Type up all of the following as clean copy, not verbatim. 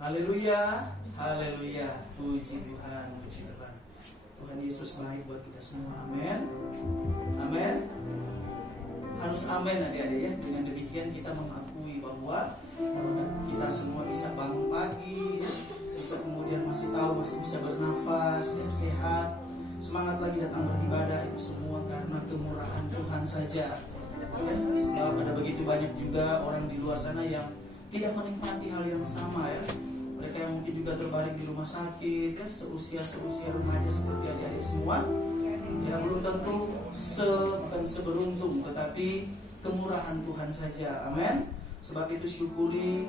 Haleluya, haleluya. Puji Tuhan, puji Tuhan. Tuhan Yesus baik buat kita semua. Amin. Amin. Harus amin adik-adik ya. Dengan demikian kita mengakui bahwa kita semua bisa bangun pagi, bisa kemudian masih tahu, masih bisa bernafas, ya, sehat, semangat lagi datang beribadah, itu semua karena kemurahan Tuhan saja. Ya, sebab ada begitu banyak juga orang di luar sana yang tidak menikmati hal yang sama ya. Mereka yang mungkin juga terbaring di rumah sakit ya, seusia remaja seperti adik-adik semua. Ya belum tentu bukan seberuntung, tetapi kemurahan Tuhan saja. Amin. Sebab itu syukuri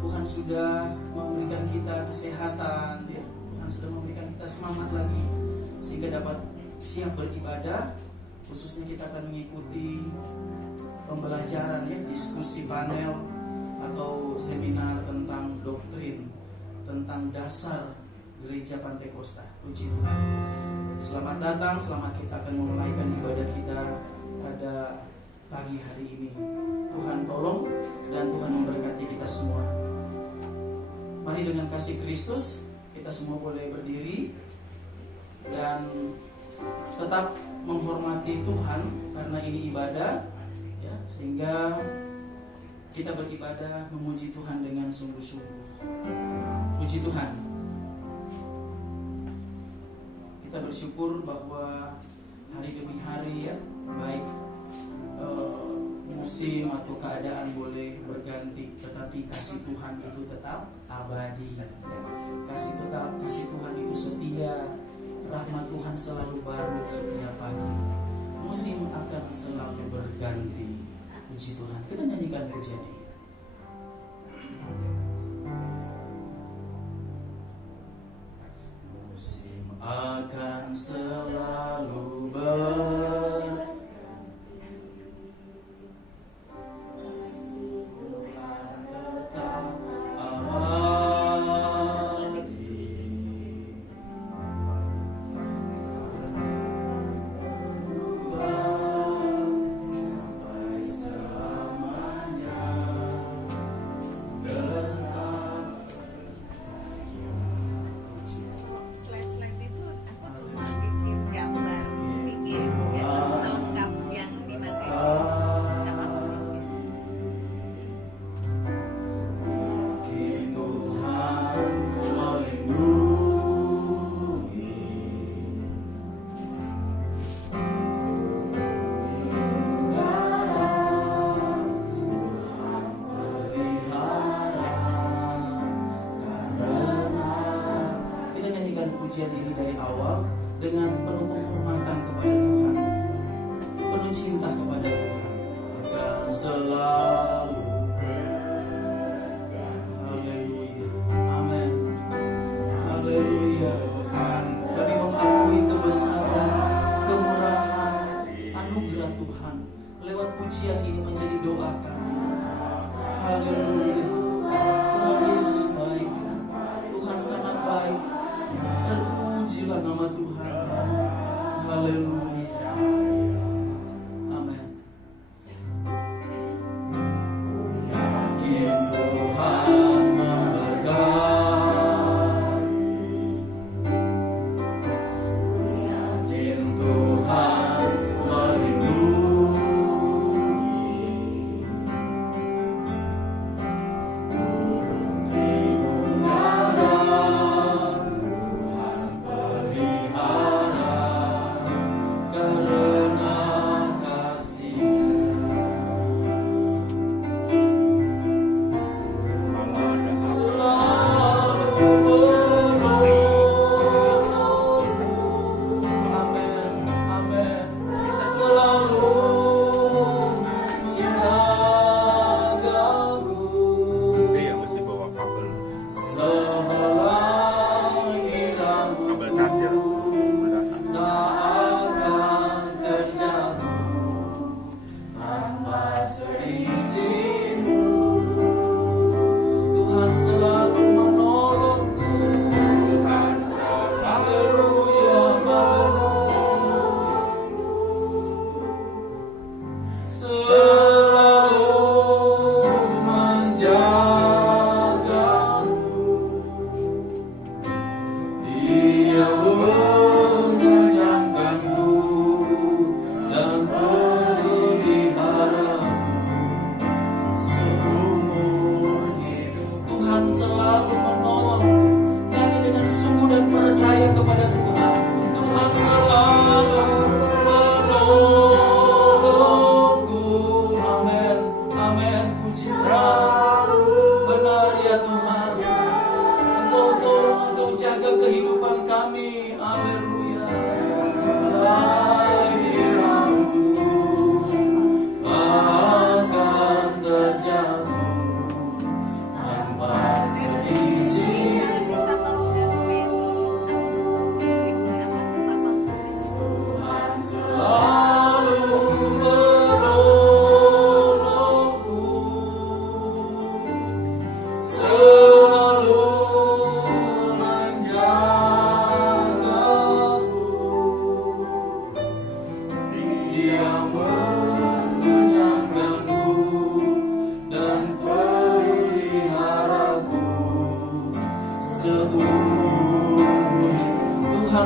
Tuhan sudah memberikan kita kesehatan ya. Tuhan sudah memberikan kita semangat lagi sehingga dapat siap beribadah. Khususnya kita akan mengikuti pembelajaran ya, diskusi panel atau seminar tentang doktrin, tentang dasar gereja Pantekosta. Puji Tuhan. Selamat datang, selamat kita akan memulaikan ibadah kita pada pagi hari ini. Tuhan tolong dan Tuhan memberkati kita semua. Mari dengan kasih Kristus kita semua boleh berdiri dan tetap menghormati Tuhan karena ini ibadah ya, sehingga kita beribadah memuji Tuhan dengan sungguh-sungguh. Puji Tuhan. Kita bersyukur bahwa hari demi hari ya, baik musim atau keadaan boleh berganti, tetapi kasih Tuhan itu tetap abadi ya. Kasih Tuhan itu setia. Rahmat Tuhan selalu baru setiap pagi. Musim akan selalu berganti. Puji Tuhan. Kita nyanyikan pujian ini. Musim akan selalu berganti. Tuhan tetap abadi. Sampai selamanya. Slide-slide itu aku cuma bikin gambar pinggir ya, selengkap yang di materi. Nggak apa-apa sih. Yakin Tuhan melindungi, Tuhan pelihara, karena kita nyanyikan pujian ini dari awal dengan penuh penghormatan kepada Tuhan, penuh cinta kepada Tuhan, akan selalu. Haleluya, amin, haleluya. Kami mengakui kebesaran, kemurahan, anugerah Tuhan. Lewat pujian ini menjadi doa kami. Haleluya. Tuhan Yesus baik, Tuhan sangat baik. Terpujilah nama Tuhan. Haleluya. Amin. Yakin Tuhan memberkati, yakin Tuhan melindungi, burung di udara Tuhan pelihara, karena kasih-Nya. Selalu menolongku. Amin, amin. Selalu menjagaku. Iya, mesti bawa kabel Selagi kabel charger. rambutku tak akan terjatuh tanpa seizin-Mu. Tuhan selalu menolongku. Haleluya, haleluya. Selalu menjagaku.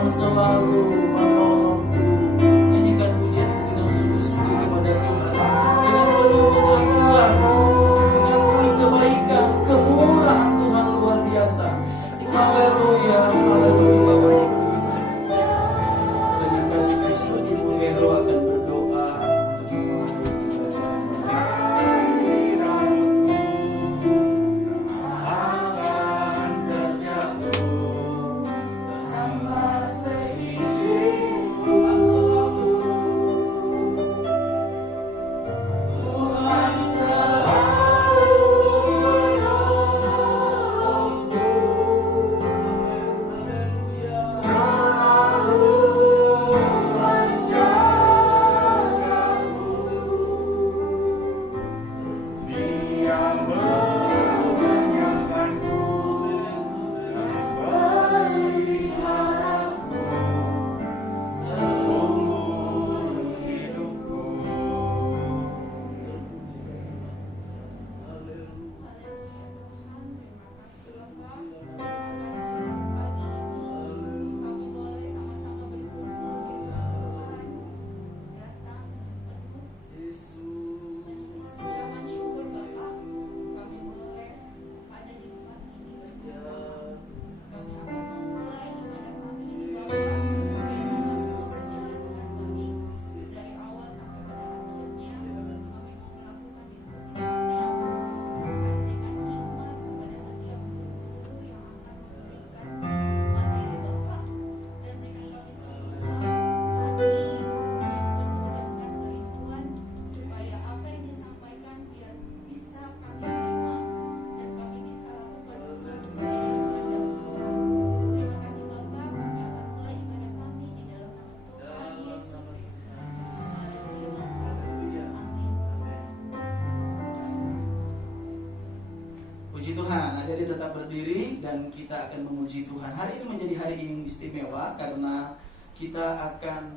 yang selalu menolongku. Nyanyikan pujian dengan sungguh-sungguh kepada Tuhan, dengan penuh pengakuan, mengakui kebaikan, kemurahan Tuhan luar biasa. Haleluya, haleluya. Dengan kasih Kristus, Ibu Vero akan berdoa untuk memulai ibadah. Akan terjatuh dalam seizin Tuhan selalu. Tuhan selalu menolongku. Haleluya. Selalu menjagaku. Dia mengenyangkanku dan peliharaku seumur hidupku. Ucapan syukur Bapak, kami boleh ada di tempat ini bersama-sama. Kami akan memulai ibadah kami ini Bapak, biarkanlah semua berjalan dengan baik dari awal sampai pada akhirnya. Kami melakukan diskusi panel, akan berikan hikmat kepada setiap guru yang akan memberikan materi Bapak, dan berikan kami semua hati yang penuh dengan kerinduan supaya apa yang disampaikan biar bisa kami terima dan kami bisa lakukan semua sesuai dengan kehendak Tuhan. Terima kasih Bapak, kami akan mulai ibadah kami di dalam nama Tuhan Yesus Kristus. Haleluya. Amin. Puji Tuhan, adik-adik tetap berdiri dan kita akan memuji Tuhan. Hari ini menjadi hari yang istimewa karena kita akan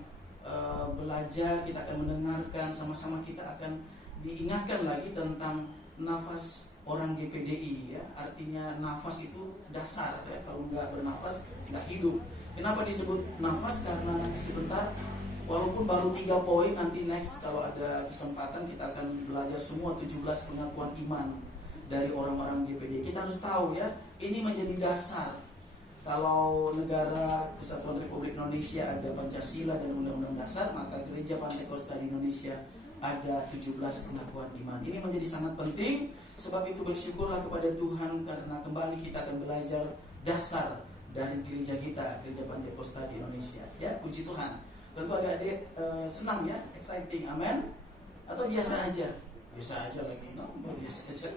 belajar, kita akan mendengarkan, sama-sama kita akan diingatkan lagi tentang nafas orang GPDI ya. Artinya nafas itu dasar ya, kalau nggak bernafas nggak hidup. Kenapa disebut nafas? Karena nanti sebentar, walaupun baru 3 poin, nanti next kalau ada kesempatan kita akan belajar semua 17 pengakuan iman dari orang-orang GPDI. Kita harus tahu ya, ini menjadi dasar. Kalau negara Kesatuan Republik Indonesia ada Pancasila dan Undang-Undang Dasar, maka Gereja Pantekosta di Indonesia ada 17 pengakuan iman. Ini menjadi sangat penting, sebab itu bersyukurlah kepada Tuhan karena kembali kita akan belajar dasar dari gereja kita, Gereja Pantekosta di Indonesia. Ya, puji Tuhan. Tentu adik-adik senang ya, exciting, amin. Atau biasa aja? Biasa aja lagi, no? Biasa aja.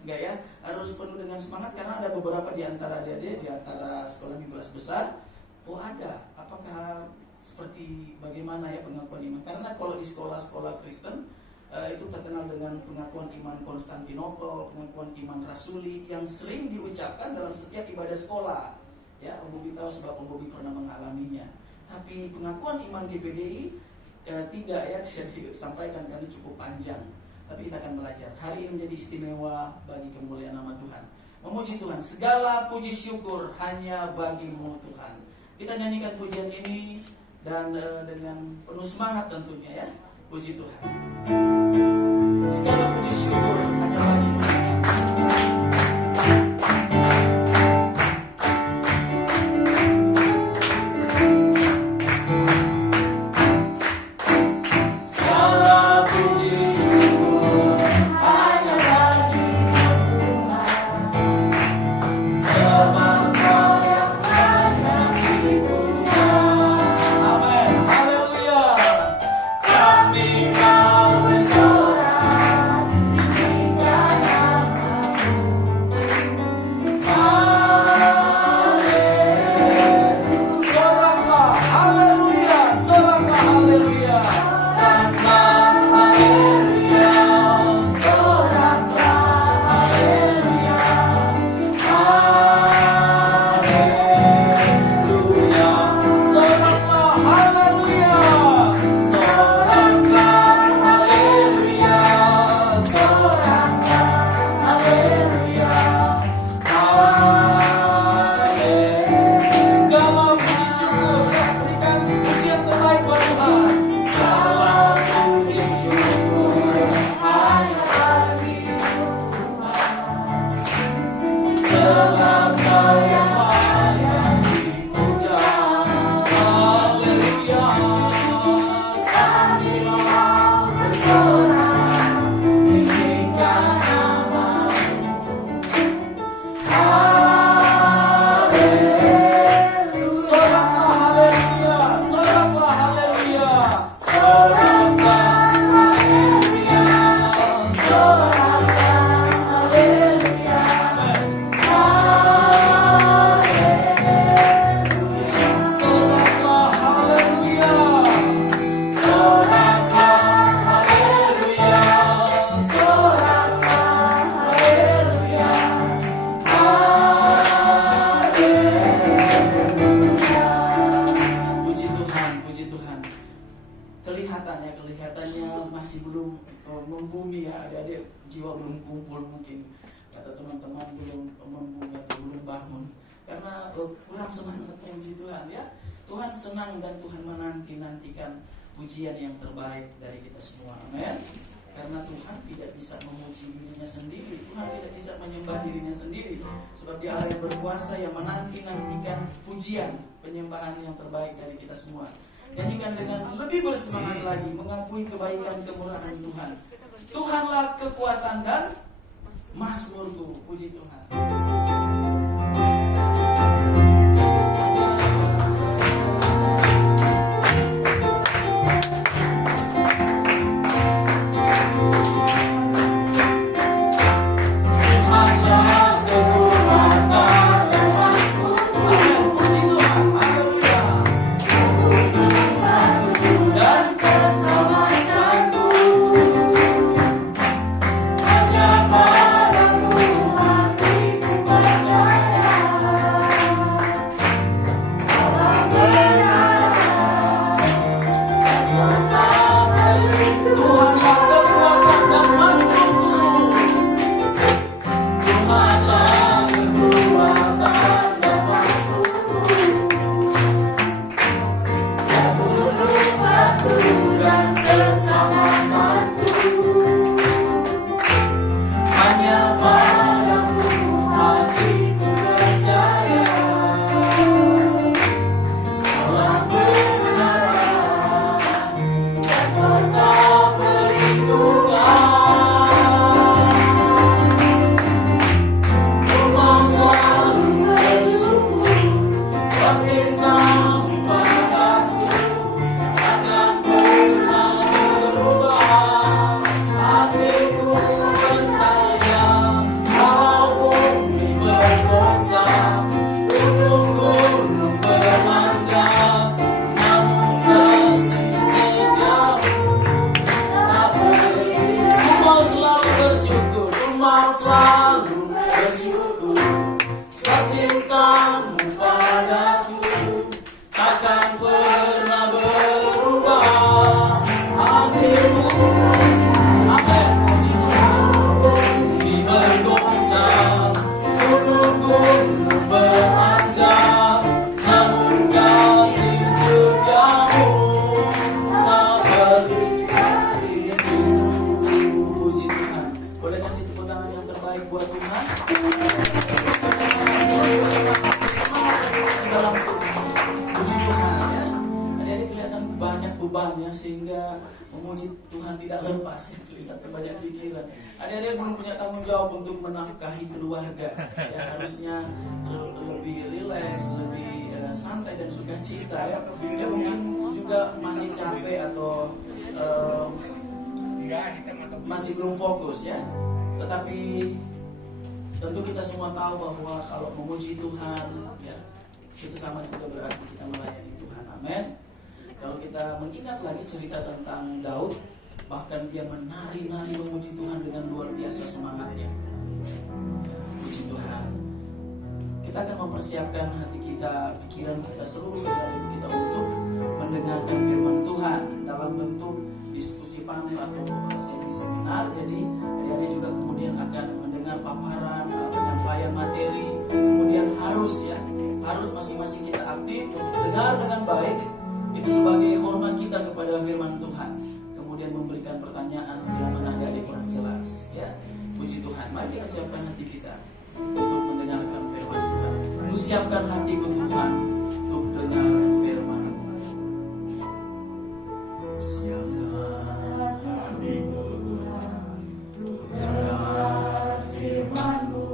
Enggak ya, harus penuh dengan semangat karena ada beberapa di antara adik-adik, di antara sekolah minggu kelas besar. Oh ada, apakah seperti bagaimana ya pengakuan iman? Karena kalau di sekolah-sekolah Kristen itu terkenal dengan pengakuan iman Konstantinopel, pengakuan iman Rasuli yang sering diucapkan dalam setiap ibadah sekolah. Ya, Om Bobi tahu sebab Om Bobi pernah mengalaminya. Tapi pengakuan iman GPDI tidak ya, tidak disampaikan karena cukup panjang. Tapi kita akan belajar. Hari ini menjadi istimewa bagi kemuliaan nama Tuhan. Memuji Tuhan. Segala puji syukur hanya bagi-Mu Tuhan. Kita nyanyikan pujian ini dan dengan penuh semangat tentunya ya. Puji Tuhan. Segala puji syukur hanya bagi-Mu Tuhan. Kami mau bersorak di kata teman-teman belum membumi atau belum bangun karena kurang semangat puji Tuhan ya. Tuhan senang dan Tuhan menanti-nantikan pujian yang terbaik dari kita semua. Amin. Karena Tuhan tidak bisa memuji dirinya sendiri, Tuhan tidak bisa menyembah dirinya sendiri, sebab Dia Allah yang berkuasa yang menanti-nantikan pujian penyembahan yang terbaik dari kita semua. Nyanyikan dengan lebih bersemangat lagi, mengakui kebaikan kemurahan Tuhan. Tuhanlah kekuatan dan mazmurku. Puji Tuhan. Sehingga memuji Tuhan tidak lepas ya, kelihatan banyak pikiran. Adik-adik belum punya tanggung jawab untuk menafkahi keluarga ya, harusnya lebih rileks, lebih santai dan sukacita ya. Ya mungkin juga masih capek atau masih belum fokus ya. Tetapi tentu kita semua tahu bahwa kalau memuji Tuhan ya, itu sama juga berarti kita melayani Tuhan. Amin. Kalau kita mengingat lagi cerita tentang Daud, bahkan dia menari-nari memuji Tuhan dengan luar biasa semangatnya. Puji Tuhan. Kita akan mempersiapkan hati kita, pikiran kita, seluruh pikiran kita untuk mendengarkan firman Tuhan dalam bentuk diskusi panel atau seminar. Jadi adik-adik juga kemudian akan mendengar paparan, penyampaian materi. Kemudian harus masing-masing kita aktif untuk dengar dengan baik. Itu sebagai hormat kita kepada firman Tuhan. Kemudian memberikan pertanyaan bila mana adik-adik kurang jelas ya. Puji Tuhan. Mari kita siapkan hati kita untuk mendengarkan firman Tuhan. Lu siapkan hatiku Tuhan untuk dengar firman. Siapkan hatiku Tuhan untuk dengar firman-Mu.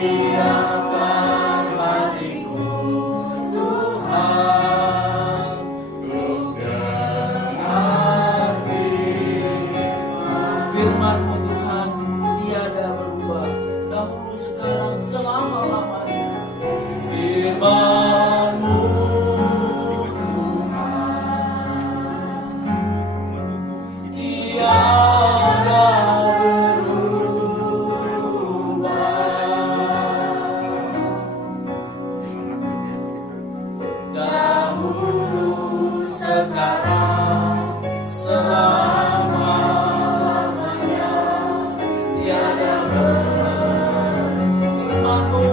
siapkan hatiku Tuhan untuk dengar firman-Mu Tuhan, tiada berubah dahulu sekarang selama-lamanya. Firman-Mu Tuhan tiada dahulu sekarang selama-lamanya tiada firman-Mu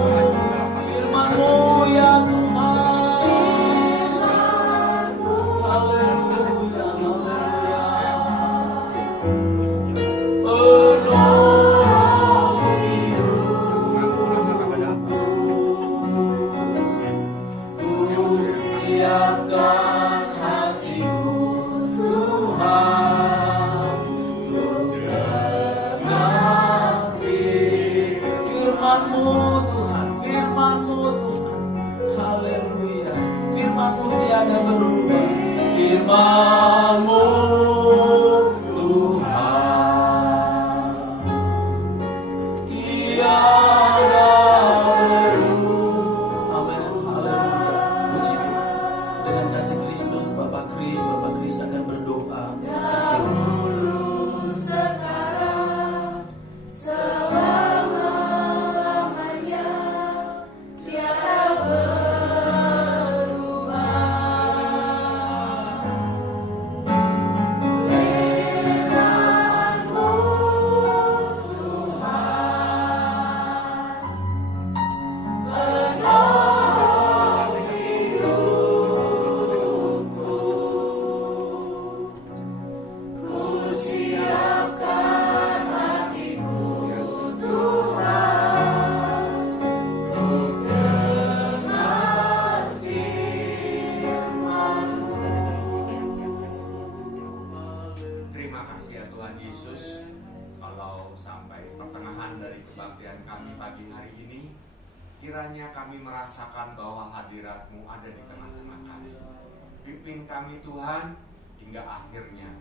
ya Tuhan, haleluya, haleluya, penuh hidupku ku siapkan hatiku Tuhan untuk dengar firman-Mu Tuhan, firman-Mu Tuhan, haleluya, firman-Mu tiada berubah, firman-Mu Tuhan tiada berubah. Amin, haleluya, puji Tuhan. Dengan kasih Kristus, Bapak Kris akan berdoa dengan firman. Terima kasih ya Tuhan Yesus, kalau sampai pertengahan dari kebaktian kami pagi hari ini, kiranya kami merasakan bahwa hadirat-Mu ada di tengah-tengah kami. Pimpin kami Tuhan hingga akhirnya,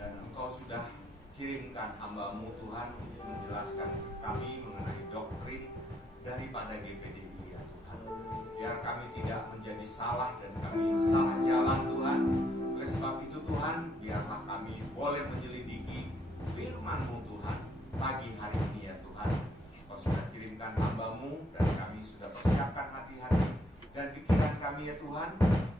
dan Engkau sudah kirimkan hamba-Mu Tuhan untuk menjelaskan kami mengenai doktrin daripada GPDI ya Tuhan. Biar kami tidak menjadi salah dan kami salah jalan Tuhan. Oleh sebab itu Tuhan, biarlah kami boleh menyelidiki firman-Mu Tuhan pagi hari ini ya Tuhan. Kau sudah kirimkan hamba-Mu dan kami sudah persiapkan hati-hati dan pikiran kami ya Tuhan,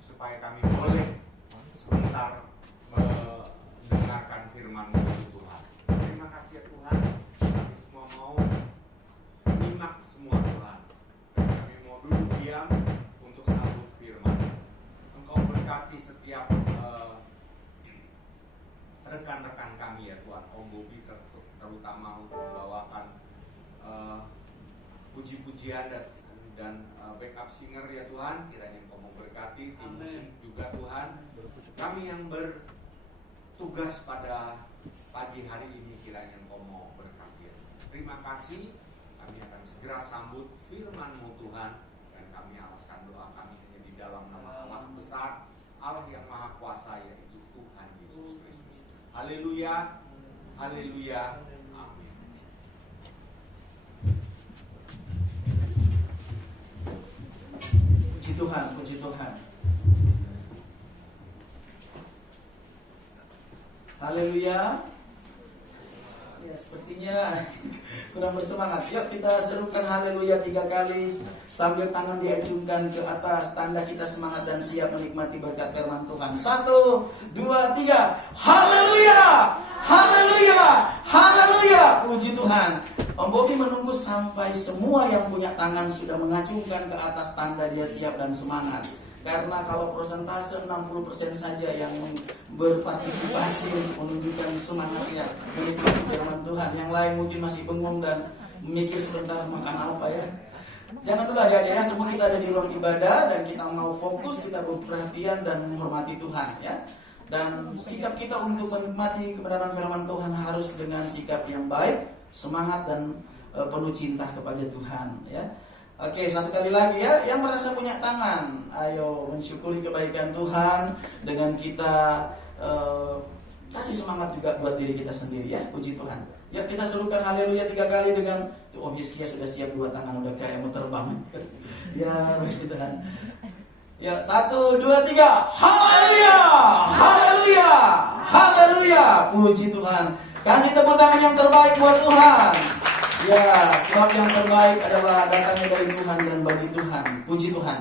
supaya kami boleh sebentar mendengarkan firman-Mu Tuhan. Terima kasih ya Tuhan, kami semua mau menyimak semua Tuhan, dan kami mau duduk diam untuk sambut firman. Engkau berkati setiap rekan-rekan kami ya Tuhan, Om Bobi terutama untuk membawakan puji-pujian dan backup singer ya Tuhan, kiranya Engkau mau berkati tim musik juga Tuhan. Kami yang bertugas pada pagi hari ini, kiranya Engkau mau berkati. Terima kasih, kami akan segera sambut firman-Mu Tuhan, dan kami alaskan doa kami hanya di dalam nama Allah besar, Allah yang maha kuasa, yaitu Tuhan Yesus Kristus. Haleluya, haleluya, amin. Puji Tuhan, puji Tuhan. Haleluya. Ya, sepertinya kurang bersemangat. Yuk kita serukan haleluya 3 kali sambil tangan diacungkan ke atas, tanda kita semangat dan siap menikmati berkat firman Tuhan. 1, 2, 3. Haleluya! Haleluya! Haleluya! Puji Tuhan. Om Bobi menunggu sampai semua yang punya tangan sudah mengacungkan ke atas, tanda dia siap dan semangat. Karena kalau persentase 60% saja yang berpartisipasi untuk menunjukkan semangatnya menikmati firman Tuhan, yang lain mungkin masih bengong dan mikir sebentar makan apa ya. Jangan dulu adik-adik ya, semua kita ada di ruang ibadah dan kita mau fokus, kita berperhatian dan menghormati Tuhan ya. Dan sikap kita untuk menikmati kebenaran firman Tuhan harus dengan sikap yang baik, semangat dan penuh cinta kepada Tuhan ya. Oke, satu kali lagi ya, yang merasa punya tangan, ayo mensyukuri kebaikan Tuhan dengan kita kasih semangat juga buat diri kita sendiri ya, puji Tuhan. Ya, kita serukan haleluya 3 kali dengan tuh Om Hizkia sudah siap 2 tangan udah kayak mau terbang. Ya, puji Tuhan. Ya, 1, 2, 3. Haleluya! Haleluya! Haleluya! Puji Tuhan. Kasih tepuk tangan yang terbaik buat Tuhan. Ya, sebab yang terbaik adalah datangnya dari Tuhan dan bagi Tuhan. Puji Tuhan.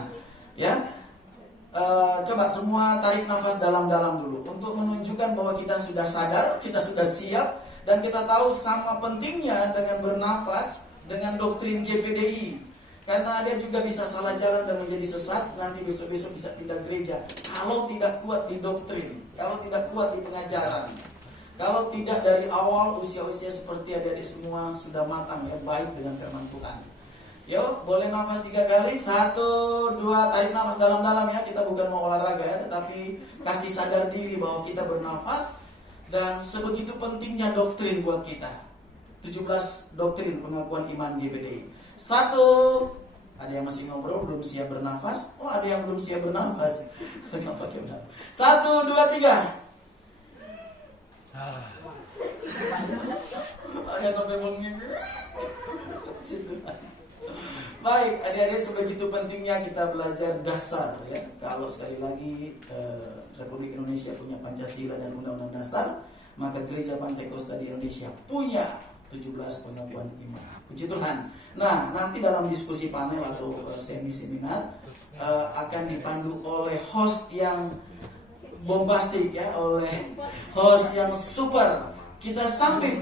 Ya. Coba semua tarik nafas dalam-dalam dulu untuk menunjukkan bahwa kita sudah sadar, kita sudah siap, dan kita tahu sama pentingnya dengan bernafas dengan doktrin GPDI. Karena ada juga bisa salah jalan dan menjadi sesat, nanti besok-besok bisa pindah gereja kalau tidak kuat di doktrin, kalau tidak kuat di pengajaran. Kalau tidak dari awal usia-usia seperti adik-adik semua sudah matang ya, baik dengan firman Tuhan. Yuk, boleh nafas 3 kali. 1, 2, tarik nafas dalam-dalam ya. Kita bukan mau olahraga ya, tetapi kasih sadar diri bahwa kita bernafas. Dan sebegitu pentingnya doktrin buat kita. 17 doktrin pengakuan iman GPDI. 1, ada yang masih ngobrol, belum siap bernafas. Oh, ada yang belum siap bernafas. 1, 2, 3. Ada sampai mengimpi. Baik, adik-adik, sebegitu pentingnya kita belajar dasar ya. Kalau sekali lagi Republik Indonesia punya Pancasila dan Undang-Undang Dasar, maka Gereja Pantai Kosta di Indonesia punya 17 pengakuan iman. Puji Tuhan. Nah, nanti dalam diskusi panel atau semi-seminar akan dipandu oleh host yang bombastik ya, oleh host yang super. Kita sambut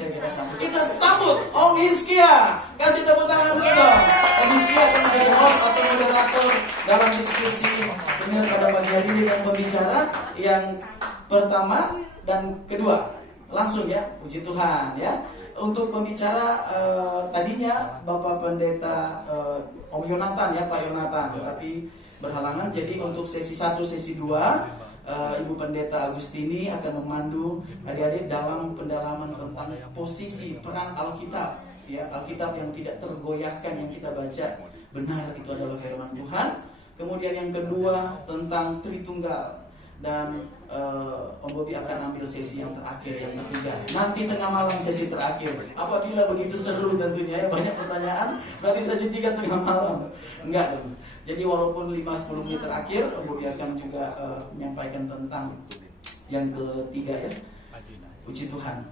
Om Hizkia. Kasih tepuk tangan dulu dong. Om Hizkia akan menjadi host atau moderator dalam diskusi seminar pada pagi hari ini dengan pembicara yang pertama dan kedua. Langsung ya, puji Tuhan ya. Untuk pembicara tadinya Bapak Pendeta Om Yonatan ya, Pak Yonatan, tetapi berhalangan. Jadi untuk sesi 1, sesi 2 Ibu Pendeta Agustini akan memandu adik-adik dalam pendalaman tentang posisi peran Alkitab ya, Alkitab yang tidak tergoyahkan yang kita baca benar itu adalah firman Tuhan. Kemudian yang kedua tentang Tritunggal, dan Om Bobi akan ambil sesi yang terakhir, yang ketiga nanti tengah malam, sesi terakhir. Apabila begitu seru tentunya ya, banyak pertanyaan, nanti sesi 3 tengah malam. Enggak dong. Jadi walaupun 5-10 menit terakhir, Om Bobi akan juga menyampaikan tentang yang ketiga ya. Puji Tuhan.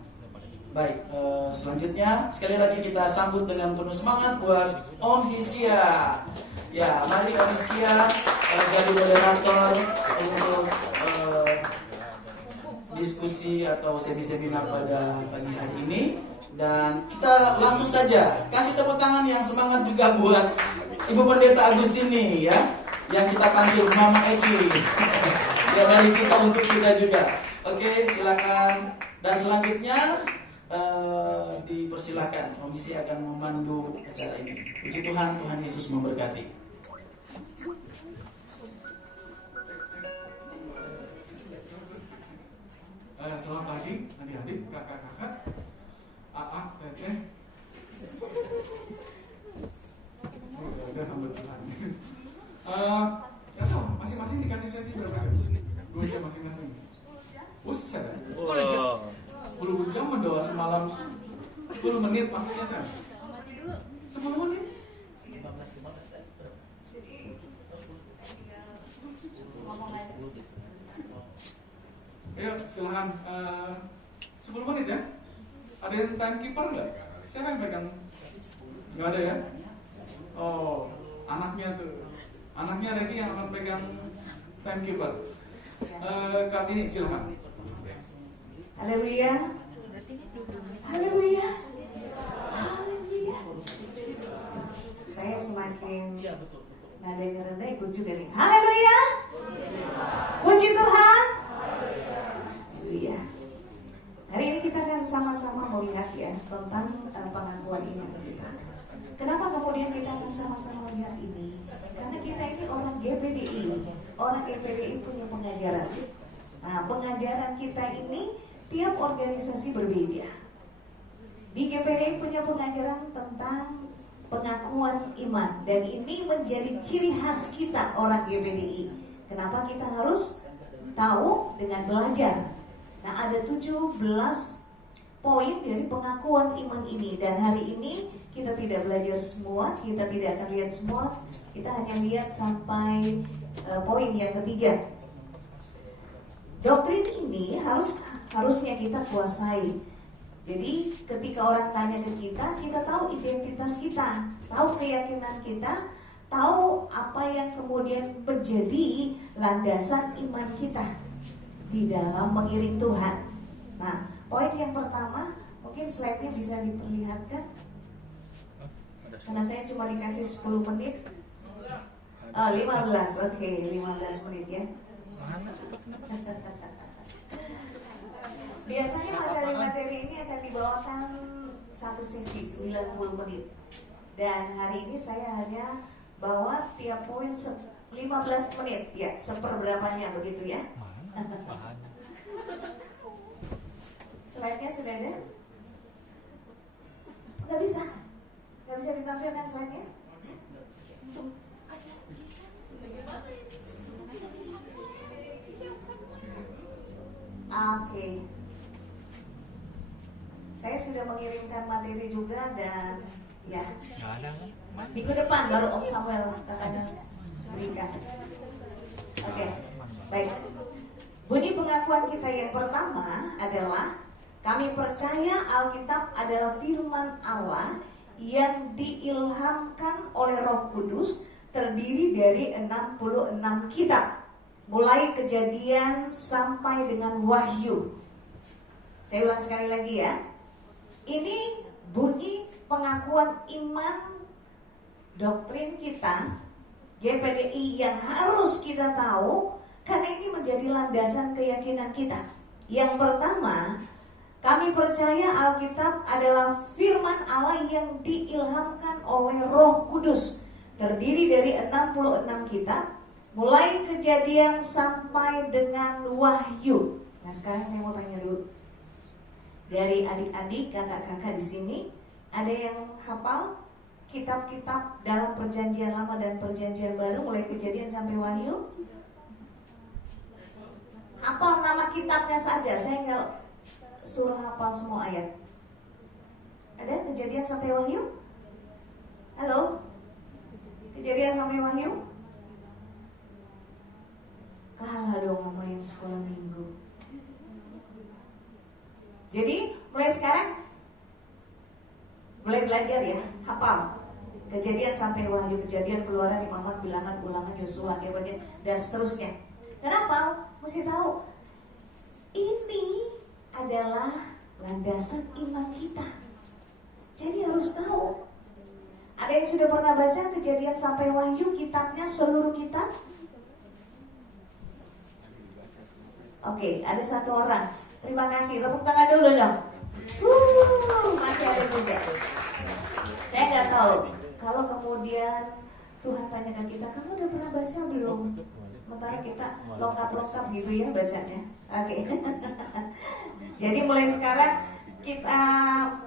Baik, selanjutnya sekali lagi kita sambut dengan penuh semangat buat Om Hizkia. Ya, mari Om Hizkia jadi moderator untuk diskusi atau seminar pada pagi hari ini. Dan kita langsung saja kasih tepuk tangan yang semangat juga buat Ibu Pendeta Agustini ya, yang kita panggil Mama Eki. Ya, dari kita untuk kita juga. Oke, silakan. Dan selanjutnya dipersilakan Om Hizkia akan memandu acara ini. Puji Tuhan, Tuhan Yesus memberkati. Selamat pagi adik-adik, kakak-kakak, teteh. Udah hamba Tuhan. Gak tau, masing-masing dikasih sesi berapa jam? 2 jam masing-masing. Buset, 10 jam mendoa semalam. 10 menit maksudnya saya. 10 menit? 15. Ayo silahkan 10 menit ya. Ada yang timekeeper nggak? Siapa yang pegang? Nggak ada ya? Oh, anaknya tuh. Anaknya Reki yang akan pegang timekeeper. Kartini silahkan. Haleluya. Haleluya. Haleluya. Saya semakin nadanya rendah, ikut juga nih. Haleluya. Puji Tuhan. Haleluya. Hari ini kita akan sama-sama melihat ya tentang pengakuan iman kita. Kenapa kemudian kita akan sama-sama lihat ini? Karena kita ini orang GPDI. Orang GPDI punya pengajaran. Nah, pengajaran kita ini tiap organisasi berbeda. Di GPDI punya pengajaran tentang pengakuan iman, dan ini menjadi ciri khas kita orang GPDI. Kenapa kita harus tahu dengan belajar? Nah, ada 17 poin dari pengakuan iman ini, dan hari ini kita tidak belajar semua, kita tidak akan lihat semua, kita hanya lihat sampai poin yang ketiga. Doktrin ini harusnya kita kuasai. Jadi ketika orang tanya ke kita tahu identitas kita, tahu keyakinan kita, tahu apa yang kemudian menjadi landasan iman kita di dalam mengiring Tuhan. Nah, poin yang pertama, mungkin slide-nya bisa diperlihatkan. Karena saya cuma dikasih 10 menit. 15, oke, 15 menit ya. Biasanya materi-materi ini akan dibawakan satu sesi 90 menit. Dan hari ini saya hanya bawa tiap poin 15 menit, ya, seperberapanya begitu ya. Slide-nya sudah ada? Nggak bisa ditampilkan slide-nya? Oke. Saya sudah mengirimkan materi juga, dan ya minggu depan baru Om Samuel katanya berikan. Oke, baik. Bunyi pengakuan kita yang pertama adalah kami percaya Alkitab adalah firman Allah yang diilhamkan oleh Roh Kudus, terdiri dari 66 kitab, mulai Kejadian sampai dengan Wahyu. Saya ulang sekali lagi ya. Ini bunyi pengakuan iman doktrin kita GPDI yang harus kita tahu, karena ini menjadi landasan keyakinan kita. Yang pertama, kami percaya Alkitab adalah firman Allah yang diilhamkan oleh Roh Kudus, terdiri dari 66 kitab, mulai Kejadian sampai dengan Wahyu. Nah, sekarang saya mau tanya dulu. Dari adik-adik, kakak-kakak di sini, ada yang hafal kitab-kitab dalam Perjanjian Lama dan Perjanjian Baru, mulai Kejadian sampai Wahyu? Hafal nama kitabnya saja, saya nggak suruh hafal semua ayat. Ada Kejadian sampai Wahyu? Halo? Kejadian sampai Wahyu? Kalah dong sama yang sekolah minggu. Jadi mulai sekarang mulai belajar ya, hafal Kejadian sampai Wahyu, Kejadian, Keluaran, Imamat, Bilangan, Ulangan, Yosua, Kebakar, dan seterusnya. Kenapa? Mesti tahu ini adalah landasan iman kita. Jadi harus tahu. Ada yang sudah pernah baca Kejadian sampai Wahyu, kitabnya, seluruh kitab? Oke, ada satu orang. Terima kasih, tepuk tangan dulu dong. Masih ada juga. Saya nggak tahu. Kalau kemudian Tuhan tanya ke kita, kamu udah pernah baca belum? Sementara kita lengkap-lengkap gitu ya bacanya. Oke. Jadi mulai sekarang kita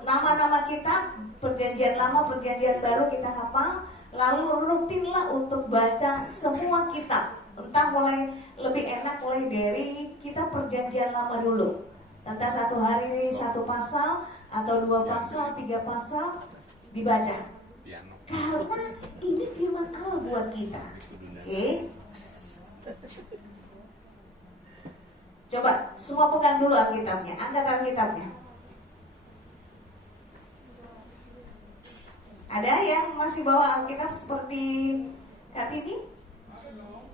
nama-nama kita Perjanjian Lama, Perjanjian Baru kita hafal. Lalu rutinlah untuk baca semua kitab. Entah mulai lebih enak mulai dari kita Perjanjian Lama dulu. Entah satu hari satu pasal atau 2 pasal, 3 pasal dibaca. Karena ini firman Allah buat kita. Oke. Coba semua pegang dulu Alkitabnya, angkat Alkitabnya. Ada yang masih bawa Alkitab seperti Kak Tini?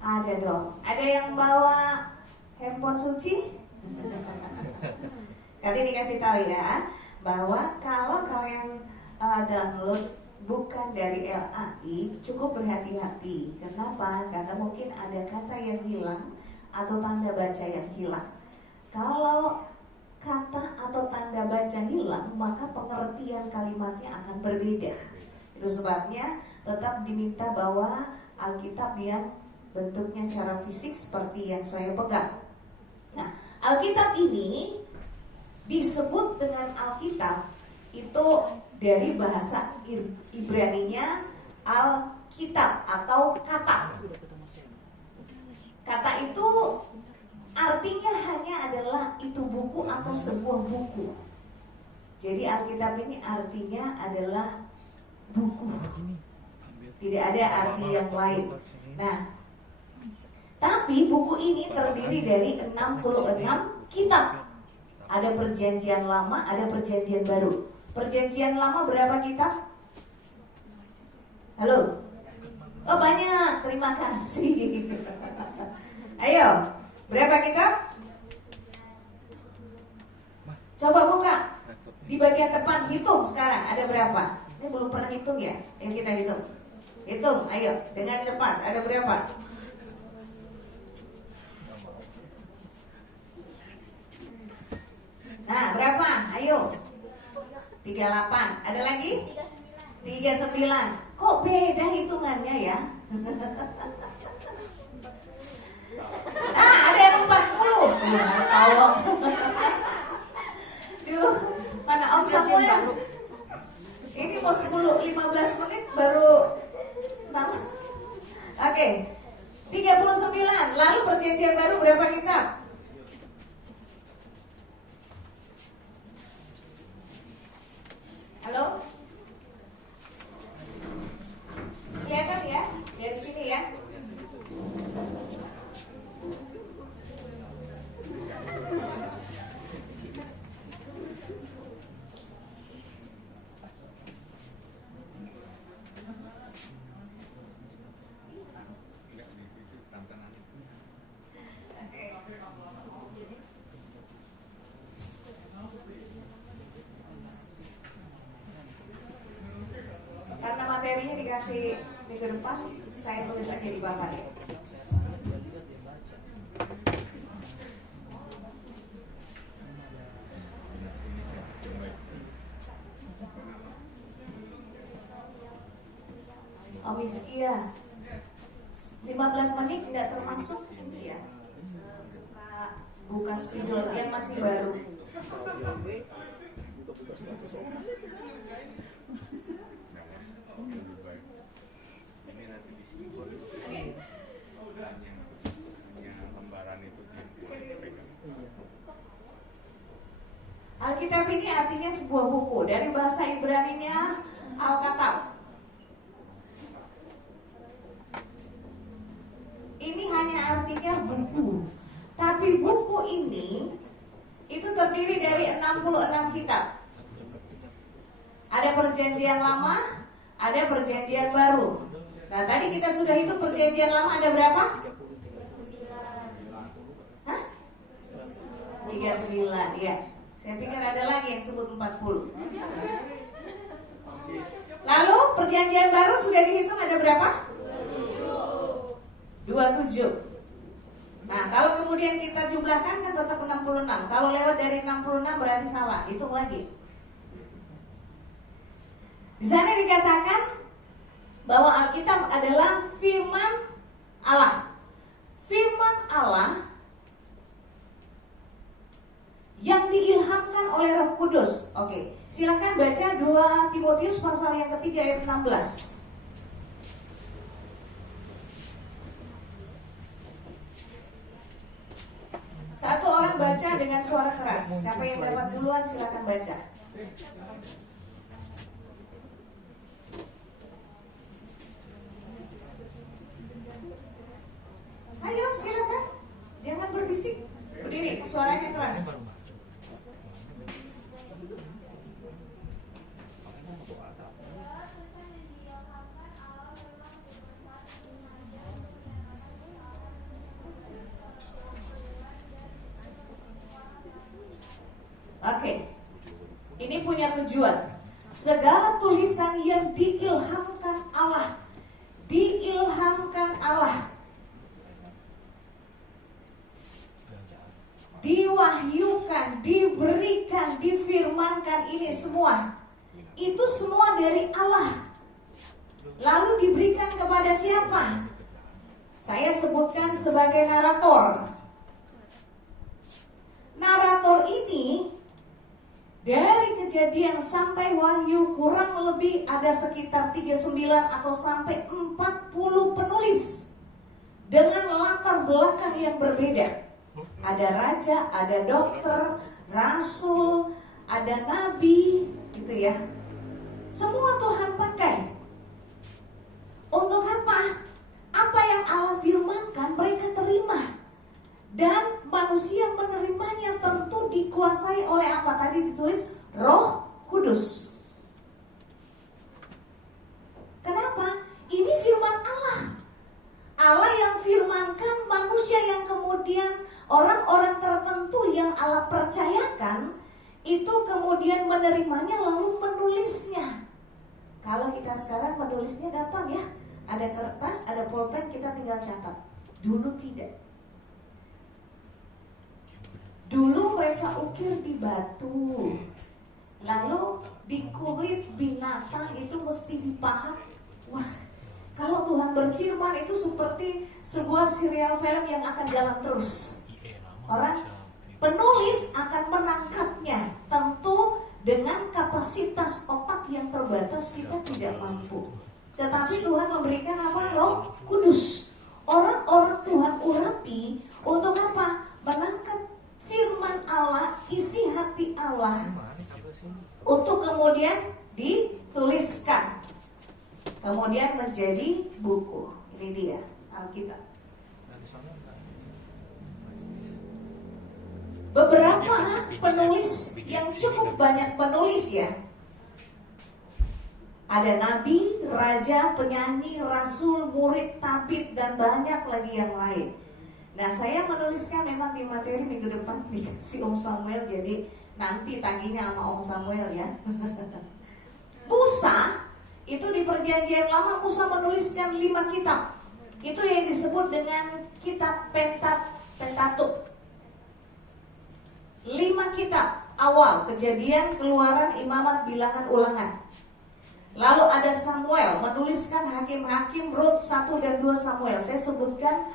Ada dong. Ada yang bawa handphone suci? Kak Tini kasih tahu ya, bahwa kalau kalian download bukan dari LAI, cukup berhati-hati. Kenapa? Karena mungkin ada kata yang hilang atau tanda baca yang hilang. Kalau kata atau tanda baca hilang, maka pengertian kalimatnya akan berbeda. Itu sebabnya tetap diminta bawa Alkitab yang bentuknya secara fisik seperti yang saya pegang. Nah, Alkitab ini disebut dengan Alkitab itu dari bahasa Ibraninya Alkitab atau kata. Kata itu artinya hanya adalah itu buku atau sebuah buku. Jadi Alkitab ini artinya adalah buku. Tidak ada arti yang lain. Nah, tapi buku ini terdiri dari 66 kitab. Ada perjanjian lama, ada perjanjian baru. Perjanjian lama berapa kitab? Halo? Oh banyak, terima kasih. Ayo, berapa kitab? Coba buka. Di bagian depan hitung sekarang, ada berapa? Ini belum pernah hitung ya? Ayo kita hitung. Hitung, ayo, dengan cepat. Ada berapa? Nah, berapa? Ayo. 38. Ada lagi? 39. Kok beda hitungannya ya? Ada yang 40. Tahu. Duh, mana Om Samuel? Ini mau 10-15 menit baru. Oke. 39. Lalu perjanjian baru berapa kitab? Halo? Kelihatan ya? Dari sini ya? Karena materinya dikasih minggu depan, saya tulis aja di bawah ya. Om Iskia, 15 menit tidak termasuk ini ya. Buka spidol yang masih baru. Alkitab ini artinya sebuah buku. Dari bahasa Ibraninya Alkitab. Ini hanya artinya buku. Tapi buku ini itu terdiri dari 66 kitab. Ada perjanjian lama, ada perjanjian baru. Nah, tadi kita sudah hitung perjanjian lama ada berapa? Hah? 39, ya. Saya pikir ada lagi yang sebut 40. Lalu perjanjian baru sudah dihitung ada berapa? 27. Nah, kalau kemudian kita jumlahkan kan tetap 66. Kalau lewat dari 66 berarti salah. Hitung lagi. Di sana dikatakan bahwa Alkitab adalah firman Allah. Firman Allah yang diilhamkan oleh Roh Kudus. Oke, silakan baca 2 Timotius pasal yang ketiga ayat 16. Satu orang baca dengan suara keras. Siapa yang dapat duluan silakan baca. Ayo silakan. Jangan berbisik. Berdiri, suaranya keras. Oke, ini punya tujuan. Segala tulisan yang diilhamkan Allah, diwahyukan, diberikan, difirmankan, ini semua, itu semua dari Allah. Lalu diberikan kepada siapa? Saya sebutkan sebagai narator. Narator ini Dari Kejadian sampai Wahyu kurang lebih ada sekitar 39 atau sampai 40 penulis dengan latar belakang yang berbeda. Ada raja, ada dokter, rasul, ada nabi, gitu ya. Semua Tuhan pakai. Untuk apa? Apa yang Allah firmankan mereka terima. Dan manusia menerimanya tentu dikuasai oleh apa tadi ditulis? Roh Kudus. Kenapa? Ini firman Allah. Allah yang firmankan, manusia yang kemudian orang-orang tertentu yang Allah percayakan itu kemudian menerimanya lalu menulisnya. Kalau kita sekarang menulisnya gampang ya. Ada kertas, ada pulpen, kita tinggal catat. Dulu tidak. Dulu mereka ukir di batu, lalu di kulit binatang itu mesti dipahat. Wah, kalau Tuhan berfirman itu seperti sebuah serial film yang akan jalan terus. Orang penulis akan menangkapnya, tentu dengan kapasitas otak yang terbatas kita tidak mampu. Tetapi Tuhan memberikan apa? Roh Kudus. Orang-orang Tuhan urapi untuk apa? Menangkap firman Allah, isi hati Allah, untuk kemudian dituliskan, kemudian menjadi buku. Ini dia Alkitab. Beberapa penulis yang cukup banyak penulis ya. Ada nabi, raja, penyanyi, rasul, murid, tabib, dan banyak lagi yang lain. Nah, saya menuliskan memang di materi minggu depan dikasih Om Samuel, jadi nanti tagihnya sama Om Samuel ya. Musa itu di perjanjian lama Musa menuliskan 5 kitab. Itu yang disebut dengan kitab Pentateuch. 5 kitab awal, Kejadian, Keluaran, Imamat, Bilangan, Ulangan. Lalu ada Samuel menuliskan Hakim-Hakim, Rut 1 dan 2 Samuel. Saya sebutkan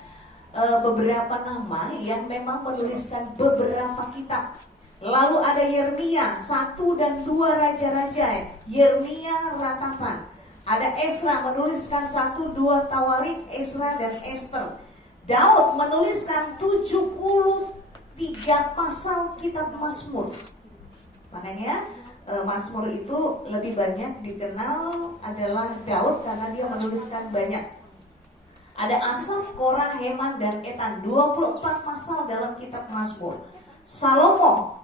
beberapa nama yang memang menuliskan beberapa kitab. Lalu ada Yeremia 1 dan 2 Raja-Raja, Yeremia ratapan. Ada Esra menuliskan 1, 2 Tawarik, Esra dan Ester. Daud menuliskan 73 pasal kitab Mazmur. Makanya Mazmur itu lebih banyak dikenal adalah Daud karena dia menuliskan banyak. Ada Asaf, Korah, Heman, dan Etan. 24 pasal dalam kitab Mazmur. Salomo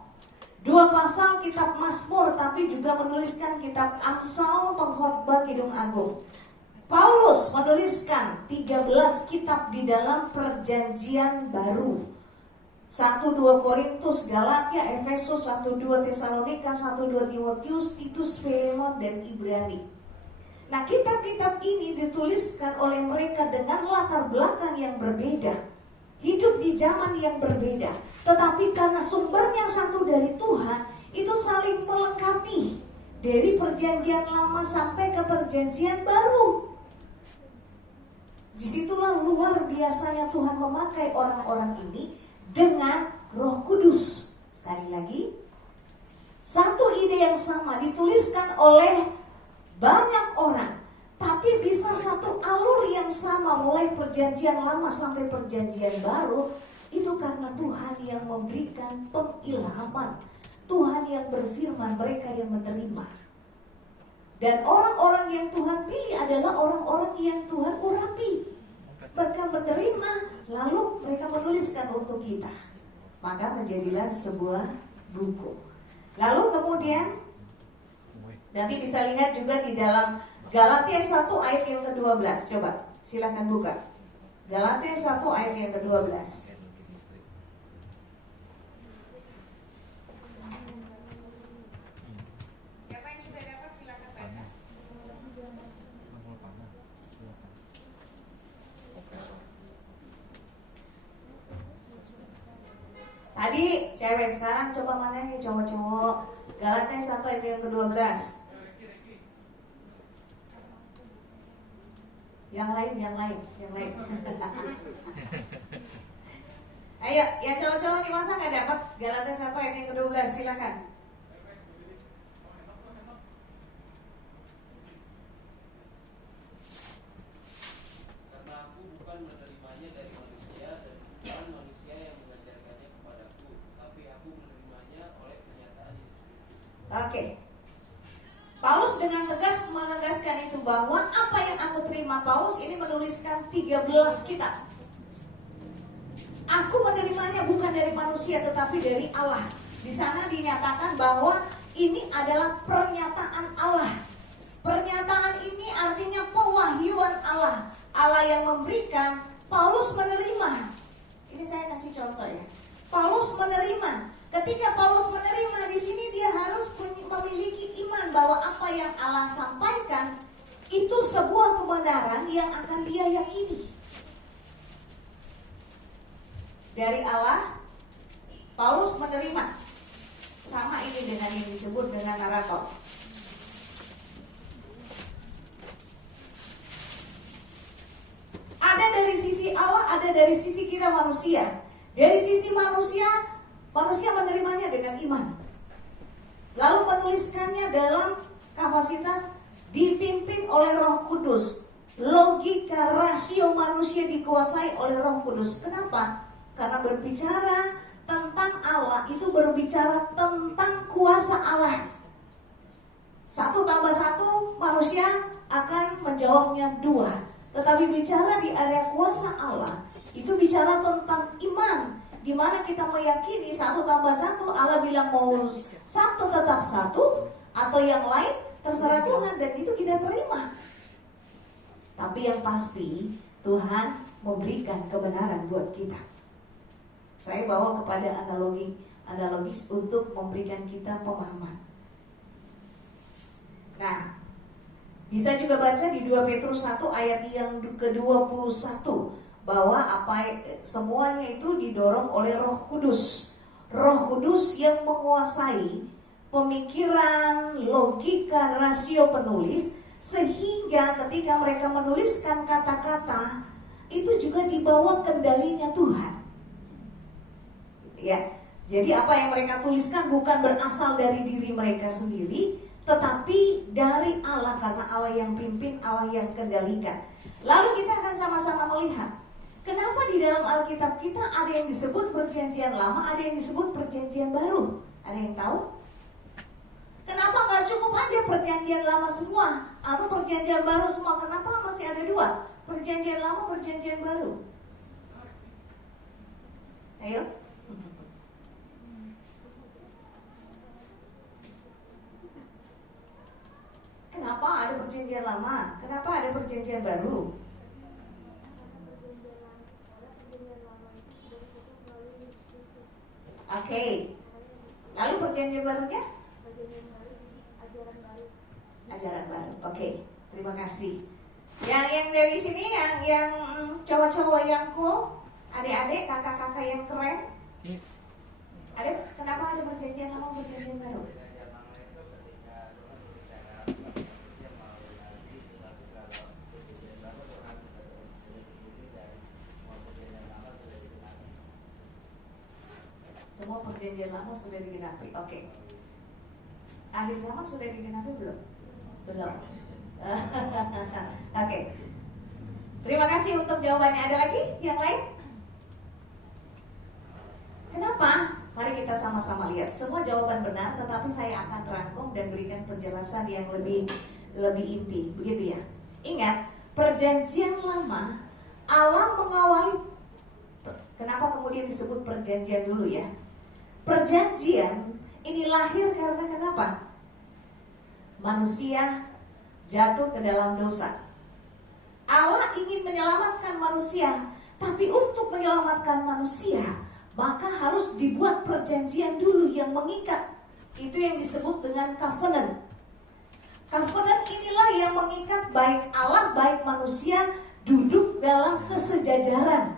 2 pasal kitab Mazmur, tapi juga menuliskan kitab Amsal, Pengkhotbah, Kidung Agung. Paulus menuliskan 13 kitab di dalam Perjanjian Baru. 1-2 Korintus, Galatia, Efesus, 1-2 Tesalonika, 1-2 Timotius, Titus, Filemon, dan Ibrani. Nah, kitab-kitab ini dituliskan oleh mereka dengan latar belakang yang berbeda, hidup di zaman yang berbeda. Tetapi karena sumbernya satu dari Tuhan, itu saling melengkapi dari perjanjian lama sampai ke perjanjian baru. Disitulah luar biasanya Tuhan memakai orang-orang ini dengan Roh Kudus. Sekali lagi, satu ide yang sama dituliskan oleh banyak orang, tapi bisa satu alur yang sama mulai perjanjian lama sampai perjanjian baru. Itu karena Tuhan yang memberikan pengilhaman, Tuhan yang berfirman, mereka yang menerima. Dan orang-orang yang Tuhan pilih adalah orang-orang yang Tuhan urapi. Mereka menerima, lalu mereka menuliskan untuk kita. Maka menjadilah sebuah buku. Lalu kemudian nanti bisa lihat juga di dalam Galatia 1 ayat yang ke-12. Coba, silakan buka. Galatia 1 ayat yang ke-12. Siapa yang sudah dapat silakan baca. Tadi cewek, sekarang coba mana nih cowok-cowok. Galatia 1 ayat yang ke-12. Yang lain. Ayo, ya cowok-cowok nih masa nggak dapat Galatia 1 ayat yang ke-12, silakan. bahwa apa yang aku terima, Paulus ini menuliskan 13 kitab. Aku menerimanya bukan dari manusia tetapi dari Allah. Di sana dinyatakan bahwa ini adalah pernyataan Allah. Pernyataan ini artinya pewahyuan Allah. Allah yang memberikan, Paulus menerima. Ini saya kasih contoh ya. Paulus menerima. Ketika Paulus menerima, di sini dia harus memiliki iman bahwa apa yang Allah sampaikan itu sebuah kebenaran yang akan dia yakini. Dari Allah, Paulus menerima. Sama ini dengan yang disebut dengan narator. Ada dari sisi Allah, ada dari sisi kita manusia. Dari sisi manusia, manusia menerimanya dengan iman. Lalu menuliskannya dalam kapasitas dipimpin oleh Roh Kudus. Logika rasio manusia dikuasai oleh Roh Kudus. Kenapa? Karena berbicara tentang Allah itu berbicara tentang kuasa Allah. 1+1 manusia akan menjawabnya 2. Tetapi bicara di area kuasa Allah itu bicara tentang iman, di mana kita meyakini 1+1 Allah bilang mau 1 tetap 1 atau yang lain terserah Tuhan, dan itu kita terima. Tapi yang pasti Tuhan memberikan kebenaran buat kita. Saya bawa kepada analogis untuk memberikan kita pemahaman. Nah, bisa juga baca di 2 Petrus 1 ayat yang ke-21 bahwa semuanya itu didorong oleh Roh Kudus. Roh Kudus yang menguasai pemikiran, logika, rasio penulis, sehingga ketika mereka menuliskan kata-kata itu juga dibawa kendalinya Tuhan. Ya, jadi apa yang mereka tuliskan bukan berasal dari diri mereka sendiri, tetapi dari Allah, karena Allah yang pimpin, Allah yang kendalikan. Lalu kita akan sama-sama melihat kenapa di dalam Alkitab kita ada yang disebut perjanjian lama, ada yang disebut perjanjian baru. Ada yang tahu? Kenapa gak cukup aja perjanjian lama semua atau perjanjian baru semua? Kenapa masih ada 2? Perjanjian lama, perjanjian baru. Ayo. Kenapa ada perjanjian lama? Kenapa ada perjanjian baru? Oke. Lalu perjanjian barunya? Ajaran baru. Oke. Terima kasih. Yang dari sini yang cowok-cowok yang cool, adik-adik, kakak-kakak yang keren. Ada kenapa ada perjanjian lama, perjanjian baru? Semua perjanjian lama sudah digenapi. Oke. Akhir zaman sudah digenapi belum? Belum. Oke. Terima kasih untuk jawabannya. Ada lagi yang lain? Kenapa? Mari kita sama-sama lihat. Semua jawaban benar, tetapi saya akan rangkum dan berikan penjelasan yang lebih inti. Begitu ya. Ingat, perjanjian lama Allah mengawali. Kenapa kemudian disebut perjanjian dulu ya? Perjanjian ini lahir karena kenapa? Manusia jatuh ke dalam dosa. Allah ingin menyelamatkan manusia, tapi untuk menyelamatkan manusia, maka harus dibuat perjanjian dulu yang mengikat. Itu yang disebut dengan covenant. Covenant inilah yang mengikat baik Allah, baik manusia duduk dalam kesejajaran.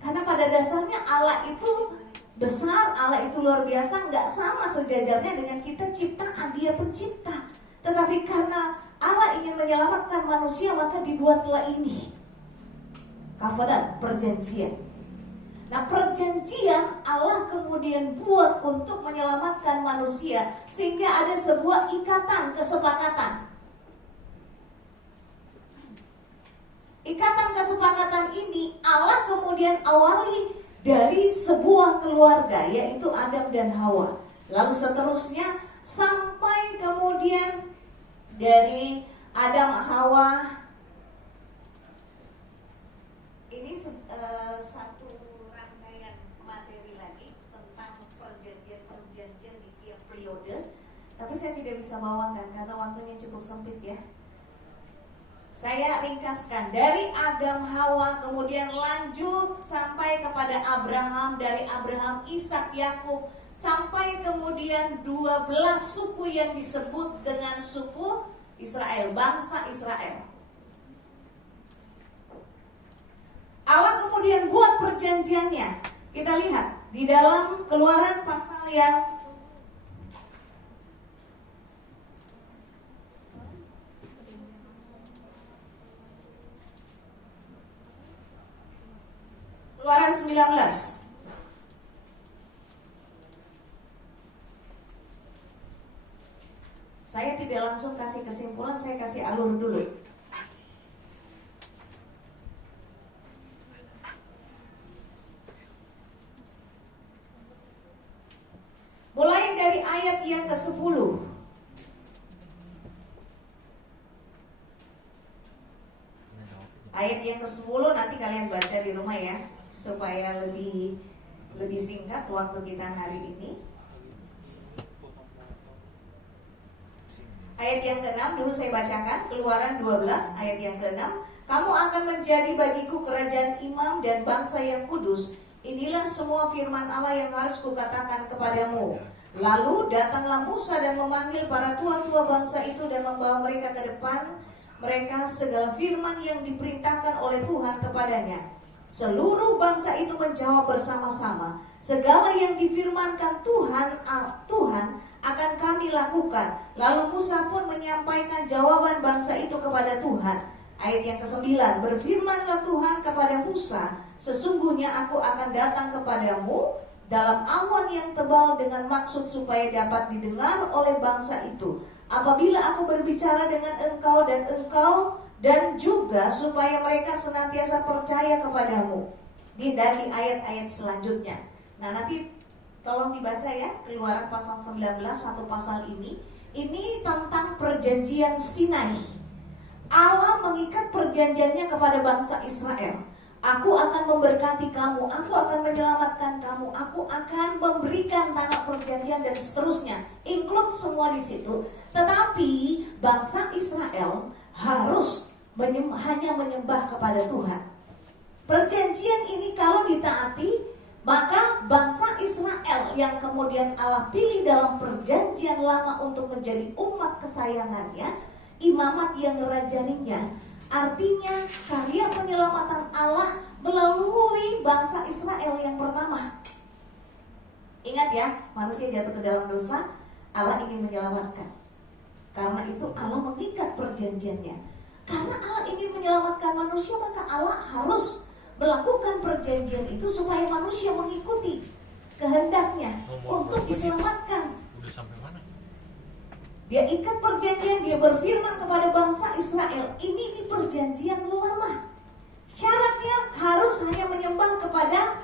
Karena pada dasarnya Allah itu besar, Allah itu luar biasa, nggak sama sejajarnya dengan kita ciptaan, Dia pencipta. Tetapi karena Allah ingin menyelamatkan manusia, maka dibuatlah ini covenant, perjanjian. Nah, perjanjian Allah kemudian buat untuk menyelamatkan manusia, sehingga ada sebuah ikatan, kesepakatan. Ikatan kesepakatan ini Allah kemudian awali dari sebuah keluarga, yaitu Adam dan Hawa. Lalu seterusnya sampai kemudian dari Adam Hawa. Ini satu rangkaian materi lagi tentang perjanjian di tiap periode. Tapi saya tidak bisa bawakan karena waktunya cukup sempit ya. Saya ringkaskan dari Adam Hawa, kemudian lanjut sampai kepada Abraham, dari Abraham Ishak Yakub, sampai kemudian 12 suku yang disebut dengan suku Israel, bangsa Israel. Allah kemudian buat perjanjiannya. Kita lihat di dalam Keluaran pasal yang Keluaran 19. Saya tidak langsung kasih kesimpulan, saya kasih alur dulu. Mulai dari ayat yang ke-10. Ayat yang ke-10 nanti kalian baca di rumah ya, supaya lebih singkat waktu kita hari ini. Ayat yang ke-6 dulu saya bacakan, Keluaran 12 ayat yang ke-6. Kamu akan menjadi bagiku kerajaan imam dan bangsa yang kudus. Inilah semua firman Allah yang harus kukatakan kepadamu. Lalu datanglah Musa dan memanggil para tua-tua bangsa itu dan membawa mereka ke depan mereka segala firman yang diperintahkan oleh Tuhan kepadanya. Seluruh bangsa itu menjawab bersama-sama, segala yang difirmankan Tuhan akan kami lakukan. Lalu Musa pun menyampaikan jawaban bangsa itu kepada Tuhan. Ayat yang ke-9, berfirmanlah Tuhan kepada Musa, sesungguhnya aku akan datang kepadamu dalam awan yang tebal dengan maksud supaya dapat didengar oleh bangsa itu. Apabila aku berbicara dengan engkau dan juga supaya mereka senantiasa percaya kepadamu. Dan di ayat-ayat selanjutnya. Nah nanti tolong dibaca ya, Keluaran pasal 19, satu pasal ini. Ini tentang perjanjian Sinai. Allah mengikat perjanjiannya kepada bangsa Israel. Aku akan memberkati kamu, aku akan menyelamatkan kamu, aku akan memberikan tanah perjanjian dan seterusnya. Include semua di situ. Tetapi bangsa Israel harus hanya menyembah kepada Tuhan. Perjanjian ini kalau ditaati, maka bangsa Israel yang kemudian Allah pilih dalam perjanjian lama untuk menjadi umat kesayangannya, imamat yang ngerajaninya, artinya karya penyelamatan Allah melalui bangsa Israel yang pertama. Ingat ya, manusia jatuh ke dalam dosa, Allah ingin menyelamatkan. Karena itu Allah mengikat perjanjiannya. Karena Allah ingin menyelamatkan manusia, maka Allah harus melakukan perjanjian itu supaya manusia mengikuti kehendaknya untuk diselamatkan. Udah sampai mana? Dia ikat perjanjian, dia berfirman kepada bangsa Israel, ini perjanjian lama. Syaratnya harus hanya menyembah kepada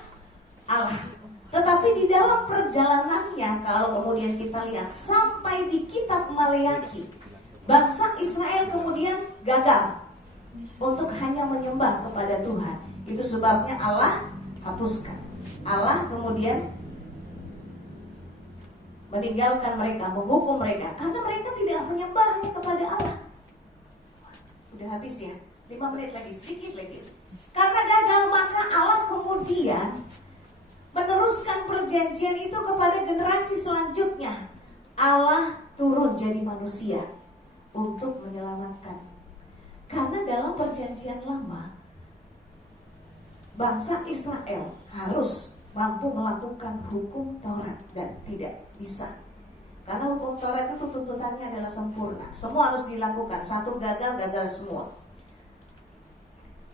Allah. Tetapi di dalam perjalanannya, kalau kemudian kita lihat sampai di kitab Maleakhi, bangsa Israel kemudian gagal untuk hanya menyembah kepada Tuhan. Itu sebabnya Allah hapuskan. Allah kemudian meninggalkan mereka, menghukum mereka, karena mereka tidak menyembahnya kepada Allah. Udah habis ya, 5 menit lagi, sedikit lagi. Karena gagal, maka Allah kemudian meneruskan perjanjian itu kepada generasi selanjutnya. Allah turun jadi manusia untuk menyelamatkan. Karena dalam perjanjian lama, bangsa Israel harus mampu melakukan hukum Taurat dan tidak bisa. Karena hukum Taurat itu tuntutannya adalah sempurna. Semua harus dilakukan. Satu gagal semua.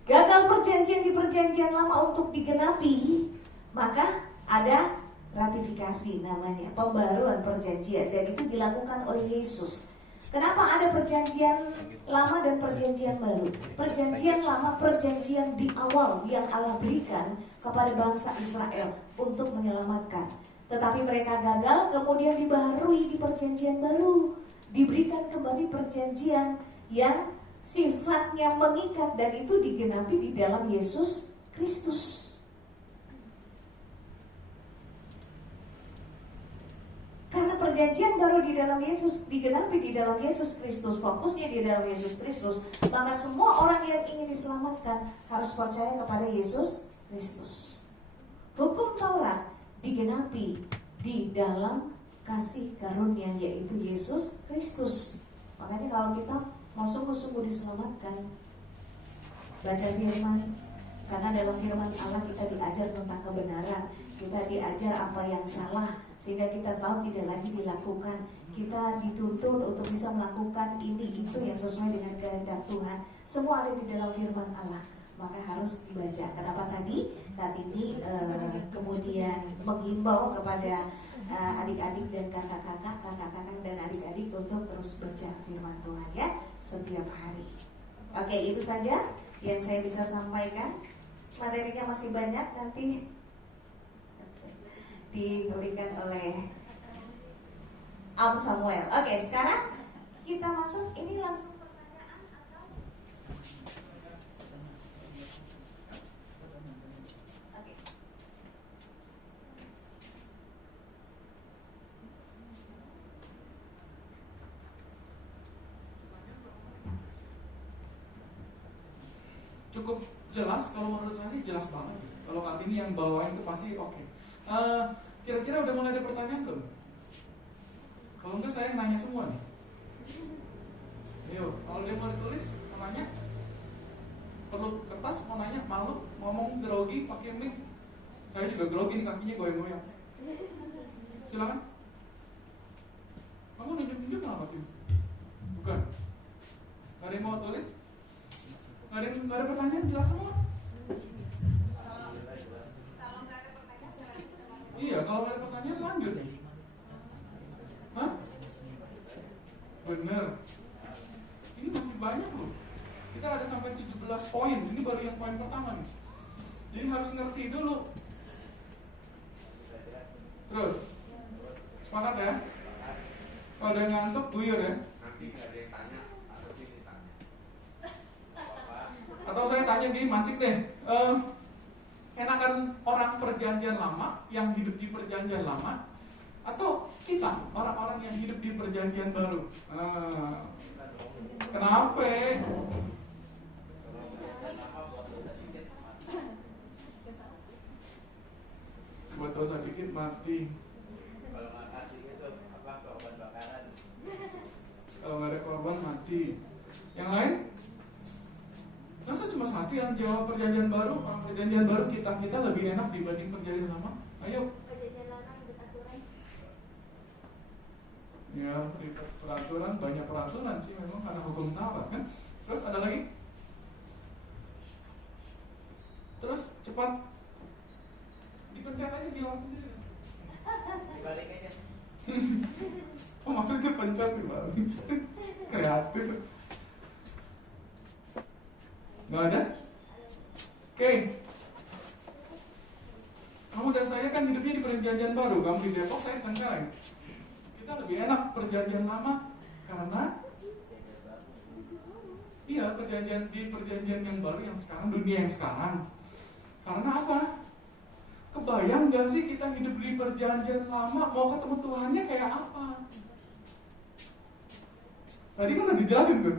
Gagal perjanjian di perjanjian lama untuk digenapi, maka ada ratifikasi namanya, pembaruan perjanjian, dan itu dilakukan oleh Yesus. Kenapa ada perjanjian lama dan perjanjian baru? Perjanjian lama, perjanjian di awal yang Allah berikan kepada bangsa Israel untuk menyelamatkan. Tetapi mereka gagal, kemudian dibaharui di perjanjian baru. Diberikan kembali perjanjian yang sifatnya mengikat, dan itu digenapi di dalam Yesus Kristus. Karena perjanjian baru di dalam Yesus, digenapi di dalam Yesus Kristus, fokusnya di dalam Yesus Kristus, maka semua orang yang ingin diselamatkan harus percaya kepada Yesus Kristus. Hukum Taurat digenapi di dalam kasih karunia, yaitu Yesus Kristus. Makanya kalau kita mau sungguh-sungguh diselamatkan, baca firman, karena dalam firman Allah kita diajar tentang kebenaran, kita diajar apa yang salah, sehingga kita tahu tidak lagi dilakukan. Kita dituntut untuk bisa melakukan ini itu yang sesuai dengan kehendak Tuhan. Semua ada di dalam firman Allah, maka harus dibaca. Kenapa tadi ini kemudian menghimbau kepada adik-adik dan kakak-kakak dan adik-adik untuk terus baca firman Tuhan ya, setiap hari. Oke, itu saja yang saya bisa sampaikan. Materinya masih banyak, nanti diberikan oleh Om Samuel. Oke, sekarang kita masuk, ini langsung pertanyaan atau? Oke. Cukup jelas, kalau menurut saya sih jelas banget. Kalau Kartini yang bawain itu pasti oke. Kira-kira udah mulai ada pertanyaan belum? Kalau enggak saya nanya semua nih. Ayo, kalau dia mau ditulis, mau nanya, perlu kertas, mau nanya, malu, ngomong grogi, pakai mic. Saya juga grogi nih, kakinya goyang-goyang. Silakan. Kamu nunjuk-nunjuk kenapa tuh? Bukan. Gak ada yang mau tulis? Gak ada pertanyaan, jelas semua. Iya, kalau ada pertanyaan lanjut. Hah? Bener. Ini masih banyak loh. Kita ada sampai 17 poin. Ini baru yang poin pertama nih. Jadi harus ngerti dulu. Terus, sepakat ya? Kalau ada yang ngantuk, buyur ya. Nanti nggak ada yang tanya atau ini tanya. Atau saya tanya gini, mancik deh. Enakan orang perjanjian lama yang hidup di perjanjian lama, atau kita orang-orang yang hidup di perjanjian baru? Kenapa? Buat dosa dikit mati. Kalau nggak kasih itu apa, korban bakaran. Kalau nggak ada korban mati. Yang lain? Masa cuma satu yang jawab perjanjian baru? Orang perjanjian baru kita lebih enak dibanding perjanjian lama? Ayo. Perjanjian lama ribet aturan. Ya, ribet peraturan, banyak peraturan sih memang karena hukum Taurat kan. Terus ada lagi? Terus cepat dipencet aja di lampu sendiri. Dibalik aja. Oh, maksudnya pencet dibalik. Kreatif. Nggak ada? Oke. Kamu dan saya kan hidupnya di perjanjian baru. Kamu di Depok, saya Cengkareng. Kita lebih enak perjanjian lama karena iya, perjanjian yang baru yang sekarang, dunia yang sekarang. Karena apa? Kebayang gak sih kita hidup di perjanjian lama, mau ketemu Tuhannya kayak apa? Tadi kan udah dijelasin tuh.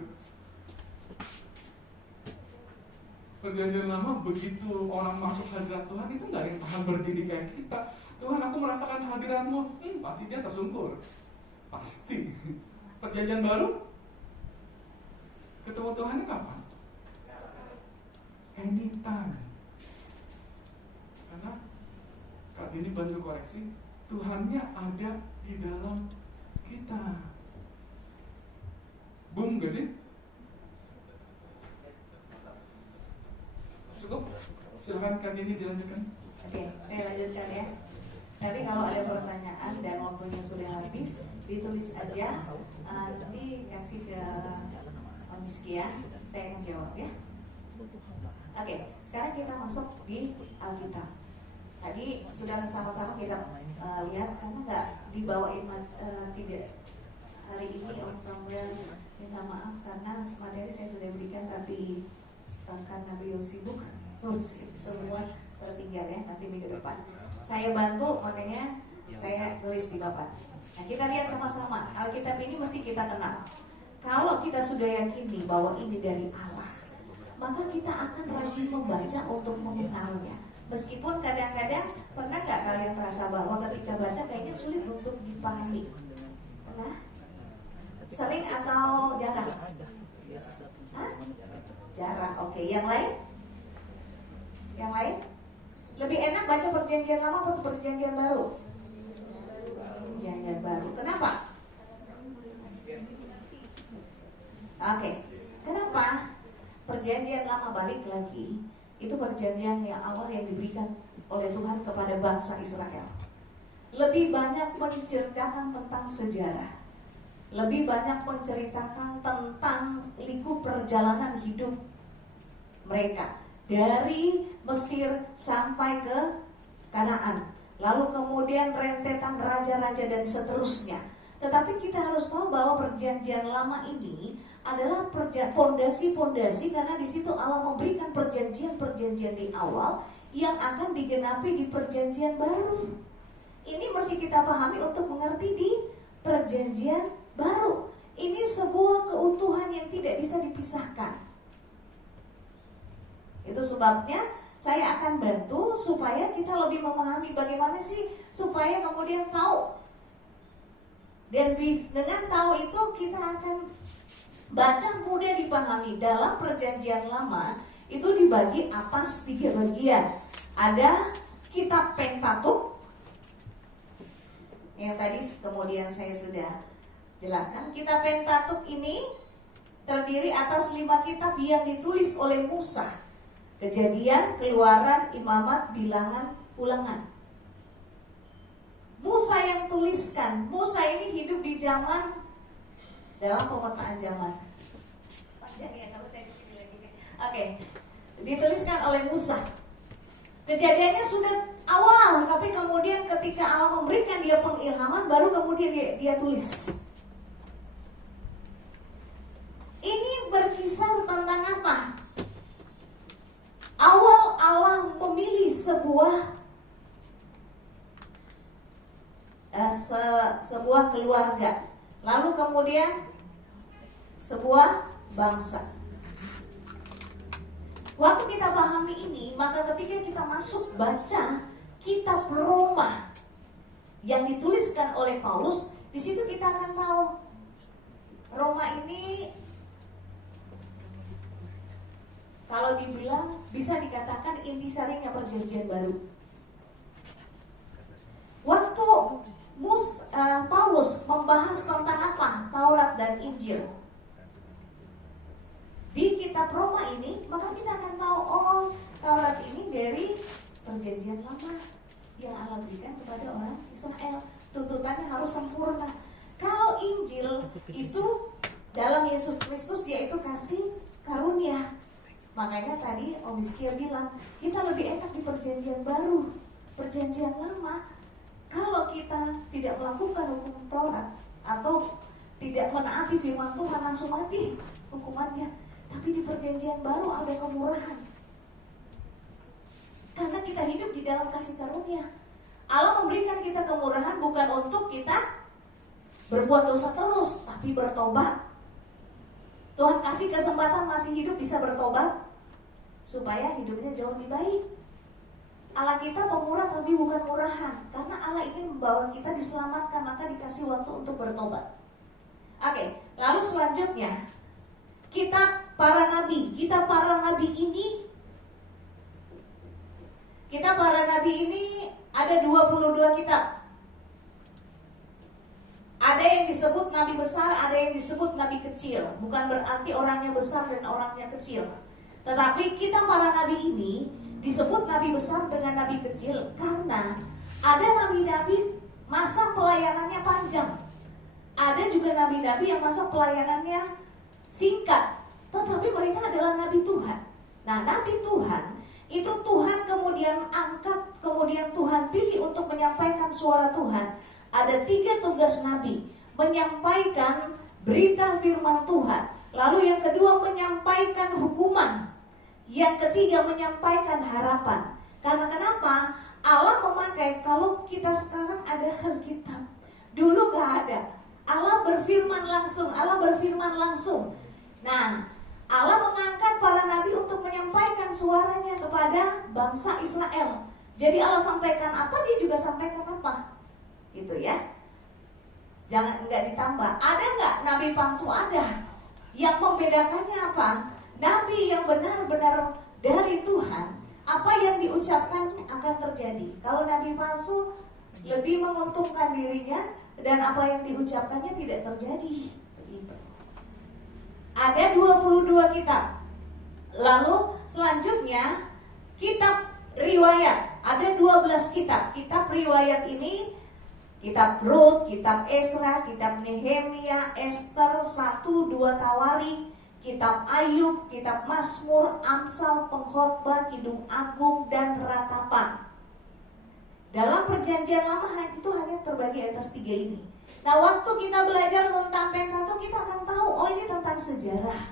Perjanjian lama begitu orang masuk hadirat Tuhan itu gak ada yang tahan berdiri kayak kita. Tuhan, aku merasakan hadirat-Mu. Pasti dia tersungkur. Pasti. Perjanjian baru ketemu Tuhannya kapan? Anytime. Karena Kak ini bantu koreksi, Tuhannya ada di dalam kita. Boom gak sih? Cukup? Silahkan Kak ini dilanjutkan. Oke, saya lanjutkan ya. Tapi kalau ada pertanyaan dan waktunya sudah habis, ditulis aja, nanti kasih ke Om Rizky ya, saya akan jawab ya. Oke, sekarang kita masuk di Alkitab. Tadi sudah sama-sama kita lihat, karena nggak dibawain tidak hari ini Om Samuel Minta maaf karena materi saya sudah berikan, tapi karena beliau sibuk semua tertinggal ya, nanti minggu depan saya bantu, makanya saya tulis di papan. Nah, kita lihat sama-sama. Alkitab ini mesti kita kenal. Kalau kita sudah yakini bahwa ini dari Allah, maka kita akan rajin membaca untuk mengenalnya. Meskipun kadang-kadang, pernah nggak kalian merasa bahwa ketika baca kayaknya sulit untuk dipahami? Pernah? Sering atau jarang? Hah? Jarang. Oke, yang lain? Yang lain? Lebih enak baca perjanjian lama atau perjanjian baru? Perjanjian baru. Kenapa? Oke. Kenapa? Perjanjian lama, balik lagi, itu perjanjian yang awal yang diberikan oleh Tuhan kepada bangsa Israel. Lebih banyak menceritakan tentang sejarah, lebih banyak menceritakan tentang liku perjalanan hidup mereka dari Mesir sampai ke Kanaan, lalu kemudian rentetan raja-raja dan seterusnya. Tetapi kita harus tahu bahwa perjanjian lama ini adalah pondasi-pondasi, karena di situ Allah memberikan perjanjian-perjanjian di awal yang akan digenapi di perjanjian baru. Ini mesti kita pahami untuk mengerti di perjanjian baru. Ini sebuah keutuhan yang tidak bisa dipisahkan. Itu sebabnya saya akan bantu supaya kita lebih memahami bagaimana sih supaya kemudian tahu. Dan dengan tahu itu kita akan baca mudah dipahami. Dalam perjanjian lama itu dibagi atas 3 bagian. Ada kitab Pentatuk yang tadi kemudian saya sudah jelaskan. Kitab Pentatuk ini terdiri atas 5 kitab yang ditulis oleh Musa. Kejadian, Keluaran, Imamat, Bilangan, Ulangan. Musa yang tuliskan. Musa ini hidup di zaman dalam pemetaan zaman. Panjang ya kalau saya di sini lagi. Oke. Dituliskan oleh Musa. Kejadiannya sudah awal, tapi kemudian ketika Allah memberikan dia pengilhaman, baru kemudian dia tulis. Ini berkisar tentang apa? Awal Allah memilih sebuah keluarga, lalu kemudian sebuah bangsa. Waktu kita pahami ini, maka ketika kita masuk baca kitab Roma yang dituliskan oleh Paulus, di situ kita akan tahu Roma ini kalau dibilang bisa dikatakan intisarinya perjanjian baru. Waktu Paulus membahas tentang apa? Taurat dan Injil di kitab Roma ini, maka kita akan tahu, oh, Taurat ini dari perjanjian lama yang Allah berikan kepada orang Israel. Tuntutannya harus sempurna. Kalau Injil itu dalam Yesus Kristus, yaitu kasih karunia. Makanya tadi Om Rizky bilang, kita lebih enak di perjanjian baru. Perjanjian lama, kalau kita tidak melakukan hukum Taurat atau tidak menaati firman Tuhan, langsung mati hukumannya. Tapi di perjanjian baru ada kemurahan, karena kita hidup di dalam kasih karunia. Allah memberikan kita kemurahan bukan untuk kita berbuat dosa terus, tapi bertobat. Tuhan kasih kesempatan masih hidup bisa bertobat supaya hidupnya jauh lebih baik. Allah kita pemurah tapi bukan murahan, karena Allah ingin membawa kita diselamatkan, maka dikasih waktu untuk bertobat. Oke, lalu selanjutnya kitab para nabi. Kitab para nabi ini ada 22 kitab. Ada yang disebut nabi besar, ada yang disebut nabi kecil. Bukan berarti orangnya besar dan orangnya kecil. Tetapi kitab para nabi ini disebut nabi besar dengan nabi kecil karena ada nabi-nabi masa pelayanannya panjang. Ada juga nabi-nabi yang masa pelayanannya singkat, tetapi mereka adalah nabi Tuhan. Nah, nabi Tuhan itu Tuhan kemudian angkat, kemudian Tuhan pilih untuk menyampaikan suara Tuhan. Ada 3 tugas nabi: menyampaikan berita firman Tuhan. Lalu yang kedua menyampaikan hukuman. Yang ketiga menyampaikan harapan. Karena kenapa? Allah memakai, kalau kita sekarang ada Alkitab, dulu gak ada. Allah berfirman langsung. Nah, Allah mengangkat para nabi untuk menyampaikan suaranya kepada bangsa Israel. Jadi Allah sampaikan apa, dia juga sampaikan apa, gitu ya. Jangan nggak ditambah. Ada nggak nabi palsu? Ada. Yang membedakannya apa? Nabi yang benar-benar dari Tuhan, apa yang diucapkan akan terjadi. Kalau nabi palsu lebih menguntungkan dirinya dan apa yang diucapkannya tidak terjadi. Begitu. Ada 22 kitab. Lalu selanjutnya kitab riwayat. Ada 12 kitab. Kitab riwayat ini kitab Rut, kitab Esra, kitab Nehemia, Ester, 1-2 Tawari, kitab Ayub, kitab Mazmur, Amsal, Pengkhotbah, Kidung Agung, dan Ratapan. Dalam perjanjian lama itu hanya terbagi atas 3 ini. Nah, waktu kita belajar tentang Pentatuk, kita akan tahu, oh ini tentang sejarah.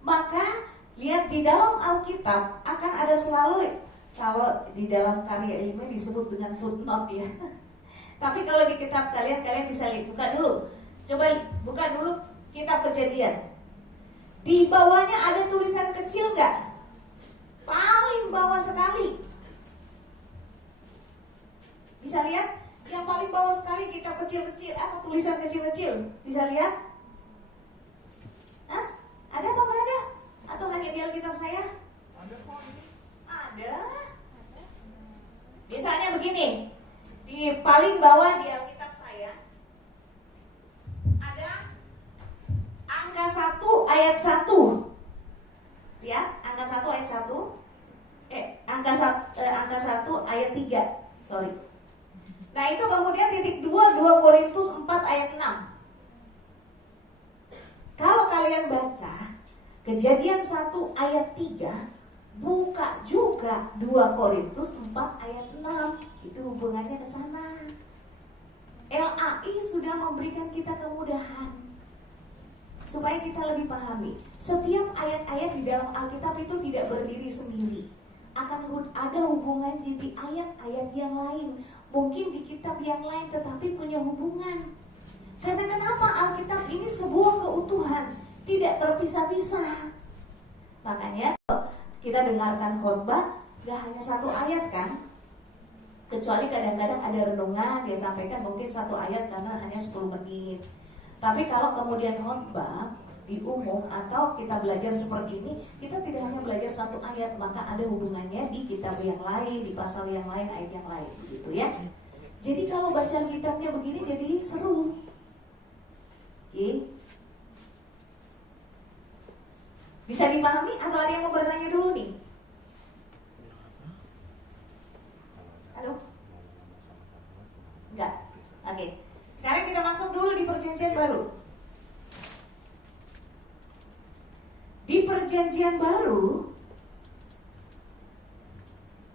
Maka lihat di dalam Alkitab akan ada selalu, kalau di dalam karya ilmiah disebut dengan footnote ya. Tapi kalau di kitab kalian bisa lihat, buka dulu. Coba buka dulu kitab Kejadian. Di bawahnya ada tulisan kecil nggak? Paling bawah sekali. Bisa lihat? Yang paling bawah sekali kitab kecil-kecil, apa tulisan kecil-kecil? Bisa lihat? Hah? Ada apa nggak ada? Atau hanya di Alkitab saya? Ada. Misalnya begini, di paling bawah di Alkitab saya ada angka 1 ayat 1. Lihat, angka 1 ayat 1. Angka 1 ayat 3. Sorry. Nah, itu kemudian titik 2 Korintus 4 ayat 6. Kalau kalian baca Kejadian 1 ayat 3, buka juga 2 Korintus 4 ayat 6. Itu hubungannya ke sana. LAI sudah memberikan kita kemudahan supaya kita lebih pahami. Setiap ayat-ayat di dalam Alkitab itu tidak berdiri sendiri. Akan ada hubungannya di ayat-ayat yang lain. Mungkin di kitab yang lain tetapi punya hubungan. Karena kenapa Alkitab ini sebuah keutuhan, tidak terpisah-pisah. Makanya kita dengarkan khotbah, gak hanya 1 ayat kan? Kecuali kadang-kadang ada renungan, dia sampaikan mungkin 1 ayat karena hanya 10 menit. Tapi kalau kemudian khotbah di umum atau kita belajar seperti ini, kita tidak hanya belajar 1 ayat, maka ada hubungannya di kitab yang lain, di pasal yang lain, ayat yang lain, gitu ya. Jadi kalau baca kitabnya begini jadi seru. Oke. Bisa dipahami atau ada yang mau bertanya dulu nih? Halo? Enggak. Oke. Sekarang kita masuk dulu di Perjanjian Baru. Di Perjanjian Baru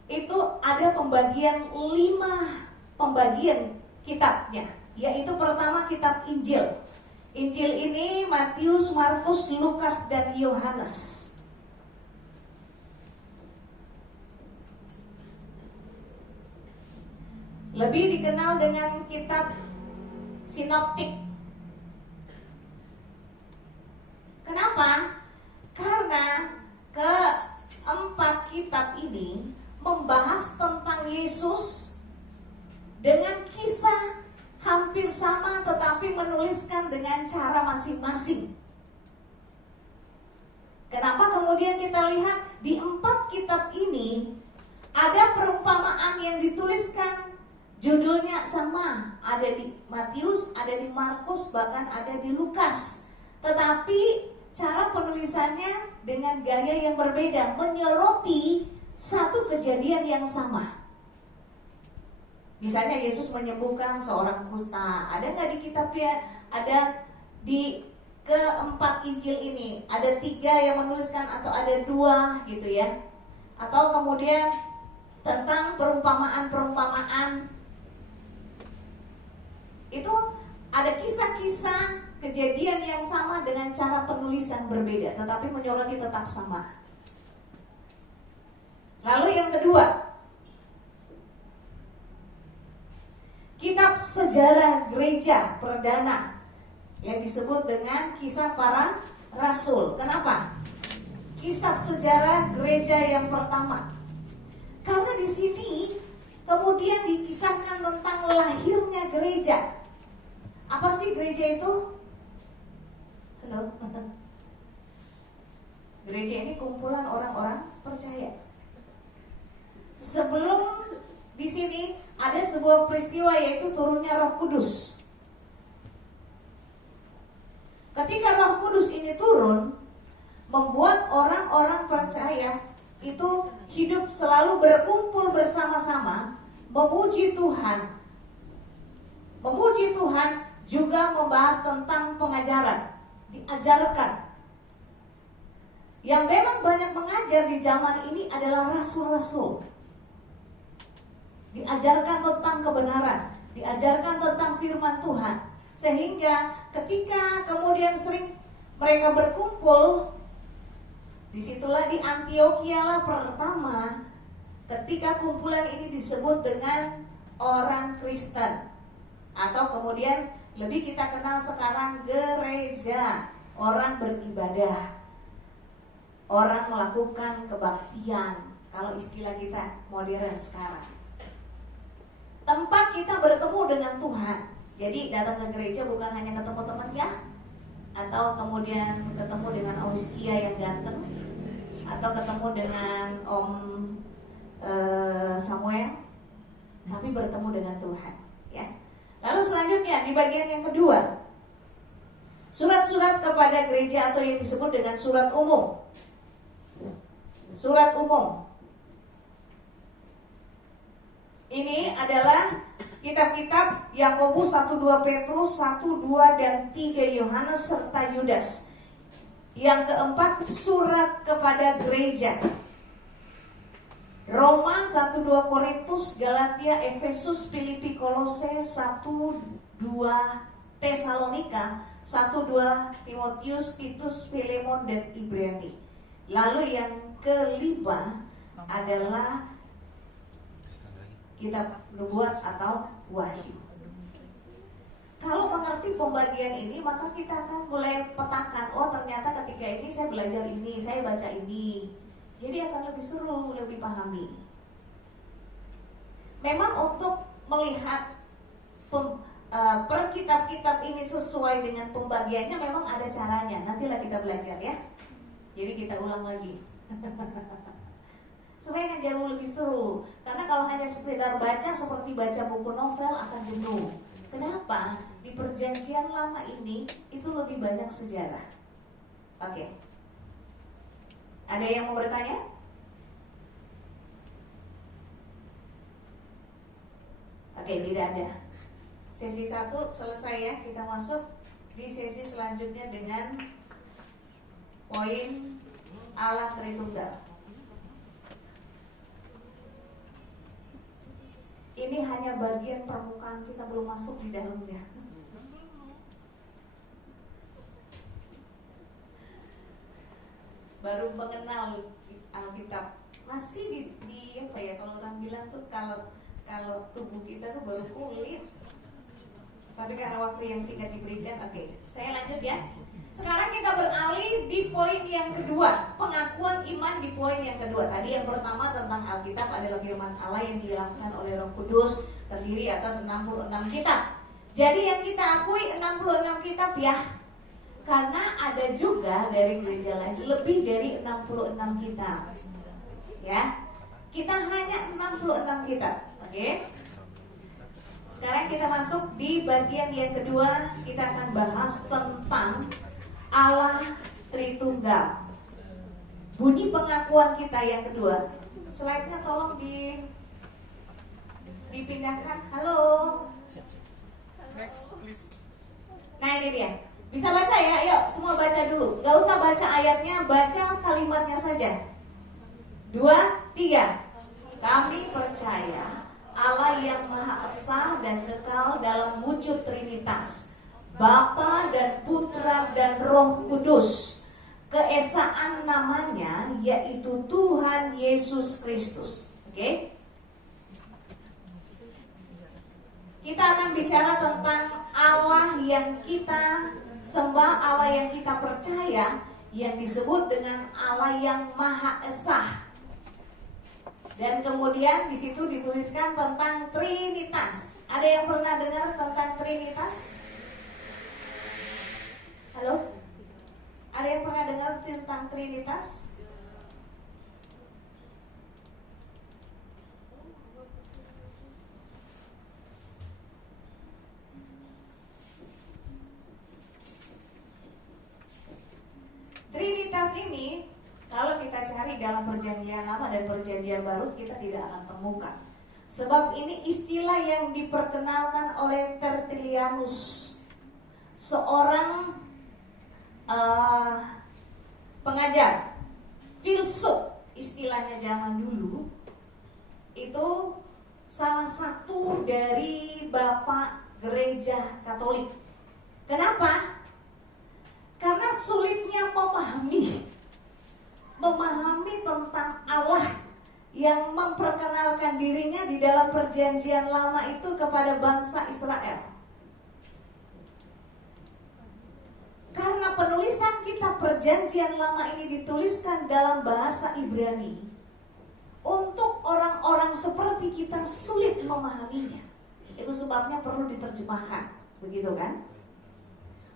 itu ada pembagian 5 pembagian kitabnya, yaitu pertama kitab Injil. Injil ini Matius, Markus, Lukas, dan Yohanes. Lebih dikenal dengan kitab sinoptik. Kenapa? Karena keempat kitab ini membahas tentang Yesus dengan kisah hampir sama tetapi menuliskan dengan cara masing-masing. Kenapa kemudian kita lihat di 4 kitab ini ada perumpamaan yang dituliskan judulnya sama, ada di Matius, ada di Markus, bahkan ada di Lukas. Tetapi cara penulisannya dengan gaya yang berbeda, menyoroti satu kejadian yang sama. Misalnya Yesus menyembuhkan seorang kusta. Ada nggak di kitabnya? Ada di keempat Injil ini. Ada 3 yang menuliskan atau ada 2 gitu ya. Atau kemudian tentang perumpamaan-perumpamaan. Itu ada kisah-kisah kejadian yang sama dengan cara penulisan berbeda, tetapi menyoroti tetap sama. Lalu yang kedua, kitab sejarah gereja perdana yang disebut dengan Kisah Para Rasul. Kenapa? Kisah sejarah gereja yang pertama. Karena di sini kemudian dikisahkan tentang lahirnya gereja. Apa sih gereja itu? Halo. Gereja ini kumpulan orang-orang percaya. Sebelum di sini ada sebuah peristiwa, yaitu turunnya Roh Kudus. Ketika Roh Kudus ini turun, membuat orang-orang percaya itu hidup selalu berkumpul bersama-sama, memuji Tuhan. Memuji Tuhan juga membahas tentang pengajaran, diajarkan. Yang memang banyak mengajar di zaman ini adalah rasul-rasul. Diajarkan tentang kebenaran, diajarkan tentang firman Tuhan. Sehingga ketika kemudian sering mereka berkumpul, disitulah di Antiokhia lah pertama ketika kumpulan ini disebut dengan orang Kristen, atau kemudian lebih kita kenal sekarang gereja, orang beribadah, orang melakukan kebaktian, kalau istilah kita modern sekarang. Tempat kita bertemu dengan Tuhan. Jadi datang ke gereja bukan hanya ketemu teman ya, atau kemudian ketemu dengan Auskia yang ganteng, atau ketemu dengan Om Samuel, tapi bertemu dengan Tuhan ya. Lalu selanjutnya di bagian yang kedua, surat-surat kepada gereja atau yang disebut dengan surat umum. Surat umum ini adalah kitab-kitab Yakobus, 1-2 Petrus, 1-2 dan 3 Yohanes serta Yudas. Yang keempat, surat kepada gereja. Roma, 1-2 Korintus, Galatia, Efesus, Filipi, Kolose, 1-2 Tesalonika, 1-2 Timotius, Titus, Filemon dan Ibrani. Lalu yang kelima adalah kitab nubuat atau wahyu. Kalau mengerti pembagian ini, maka kita akan mulai petakan, oh ternyata ketika ini saya belajar ini, saya baca ini. Jadi akan lebih seru, lebih pahami. Memang untuk melihat per kitab-kitab ini sesuai dengan pembagiannya memang ada caranya. Nantilah kita belajar ya. Jadi kita ulang lagi. Supaya kan jauh lebih seru. Karena kalau hanya sekedar baca seperti baca buku novel akan jenuh. Kenapa? Di perjanjian lama ini itu lebih banyak sejarah. Oke. Ada yang mau bertanya? Oke, tidak ada. Sesi 1 selesai ya. Kita masuk di sesi selanjutnya dengan poin Allah Tritunggal. Ini hanya bagian permukaan, kita belum masuk di dalamnya. Baru mengenal Alkitab. Masih di apa ya, kalau orang bilang tuh kalau tubuh kita tuh baru kulit. Tapi karena waktu yang singkat diberikan, oke, saya lanjut ya. Sekarang kita beralih di poin yang kedua, pengakuan iman di poin yang kedua. Tadi yang pertama tentang Alkitab adalah firman Allah yang dilakukan oleh Roh Kudus, terdiri atas 66 kitab. Jadi yang kita akui 66 kitab ya. Karena ada juga dari gereja lain lebih dari 66 kitab. Ya. Kita hanya 66 kitab, oke? Sekarang kita masuk di bagian yang kedua, kita akan bahas tentang Allah Tritunggal. Bunyi pengakuan kita yang kedua. Slide-nya tolong dipindahkan. Halo. Next, please. Nah ini dia. Bisa baca ya? Ayo semua baca dulu. Gak usah baca ayatnya, baca kalimatnya saja. 2, 3. Kami percaya Allah yang Maha Esa dan kekal dalam wujud Trinitas, Bapa dan Putra dan Roh Kudus. Keesaan namanya yaitu Tuhan Yesus Kristus. Oke? Kita akan bicara tentang Allah yang kita sembah, Allah yang kita percaya, yang disebut dengan Allah yang Maha Esa. Dan kemudian di situ dituliskan tentang Trinitas. Ada yang pernah dengar tentang Trinitas? Halo? Ada yang pernah dengar tentang Trinitas? Trinitas ini kalau kita cari dalam perjanjian lama dan perjanjian baru kita tidak akan temukan. Sebab ini istilah yang diperkenalkan oleh Tertullianus, seorang pengajar, filsuf istilahnya zaman dulu. Itu salah satu dari bapak gereja Katolik. Kenapa? Karena sulitnya memahami tentang Allah yang memperkenalkan dirinya di dalam perjanjian lama itu kepada bangsa Israel. Karena penulisan kitab perjanjian lama ini dituliskan dalam bahasa Ibrani, untuk orang-orang seperti kita sulit memahaminya. Itu sebabnya perlu diterjemahkan, begitu kan?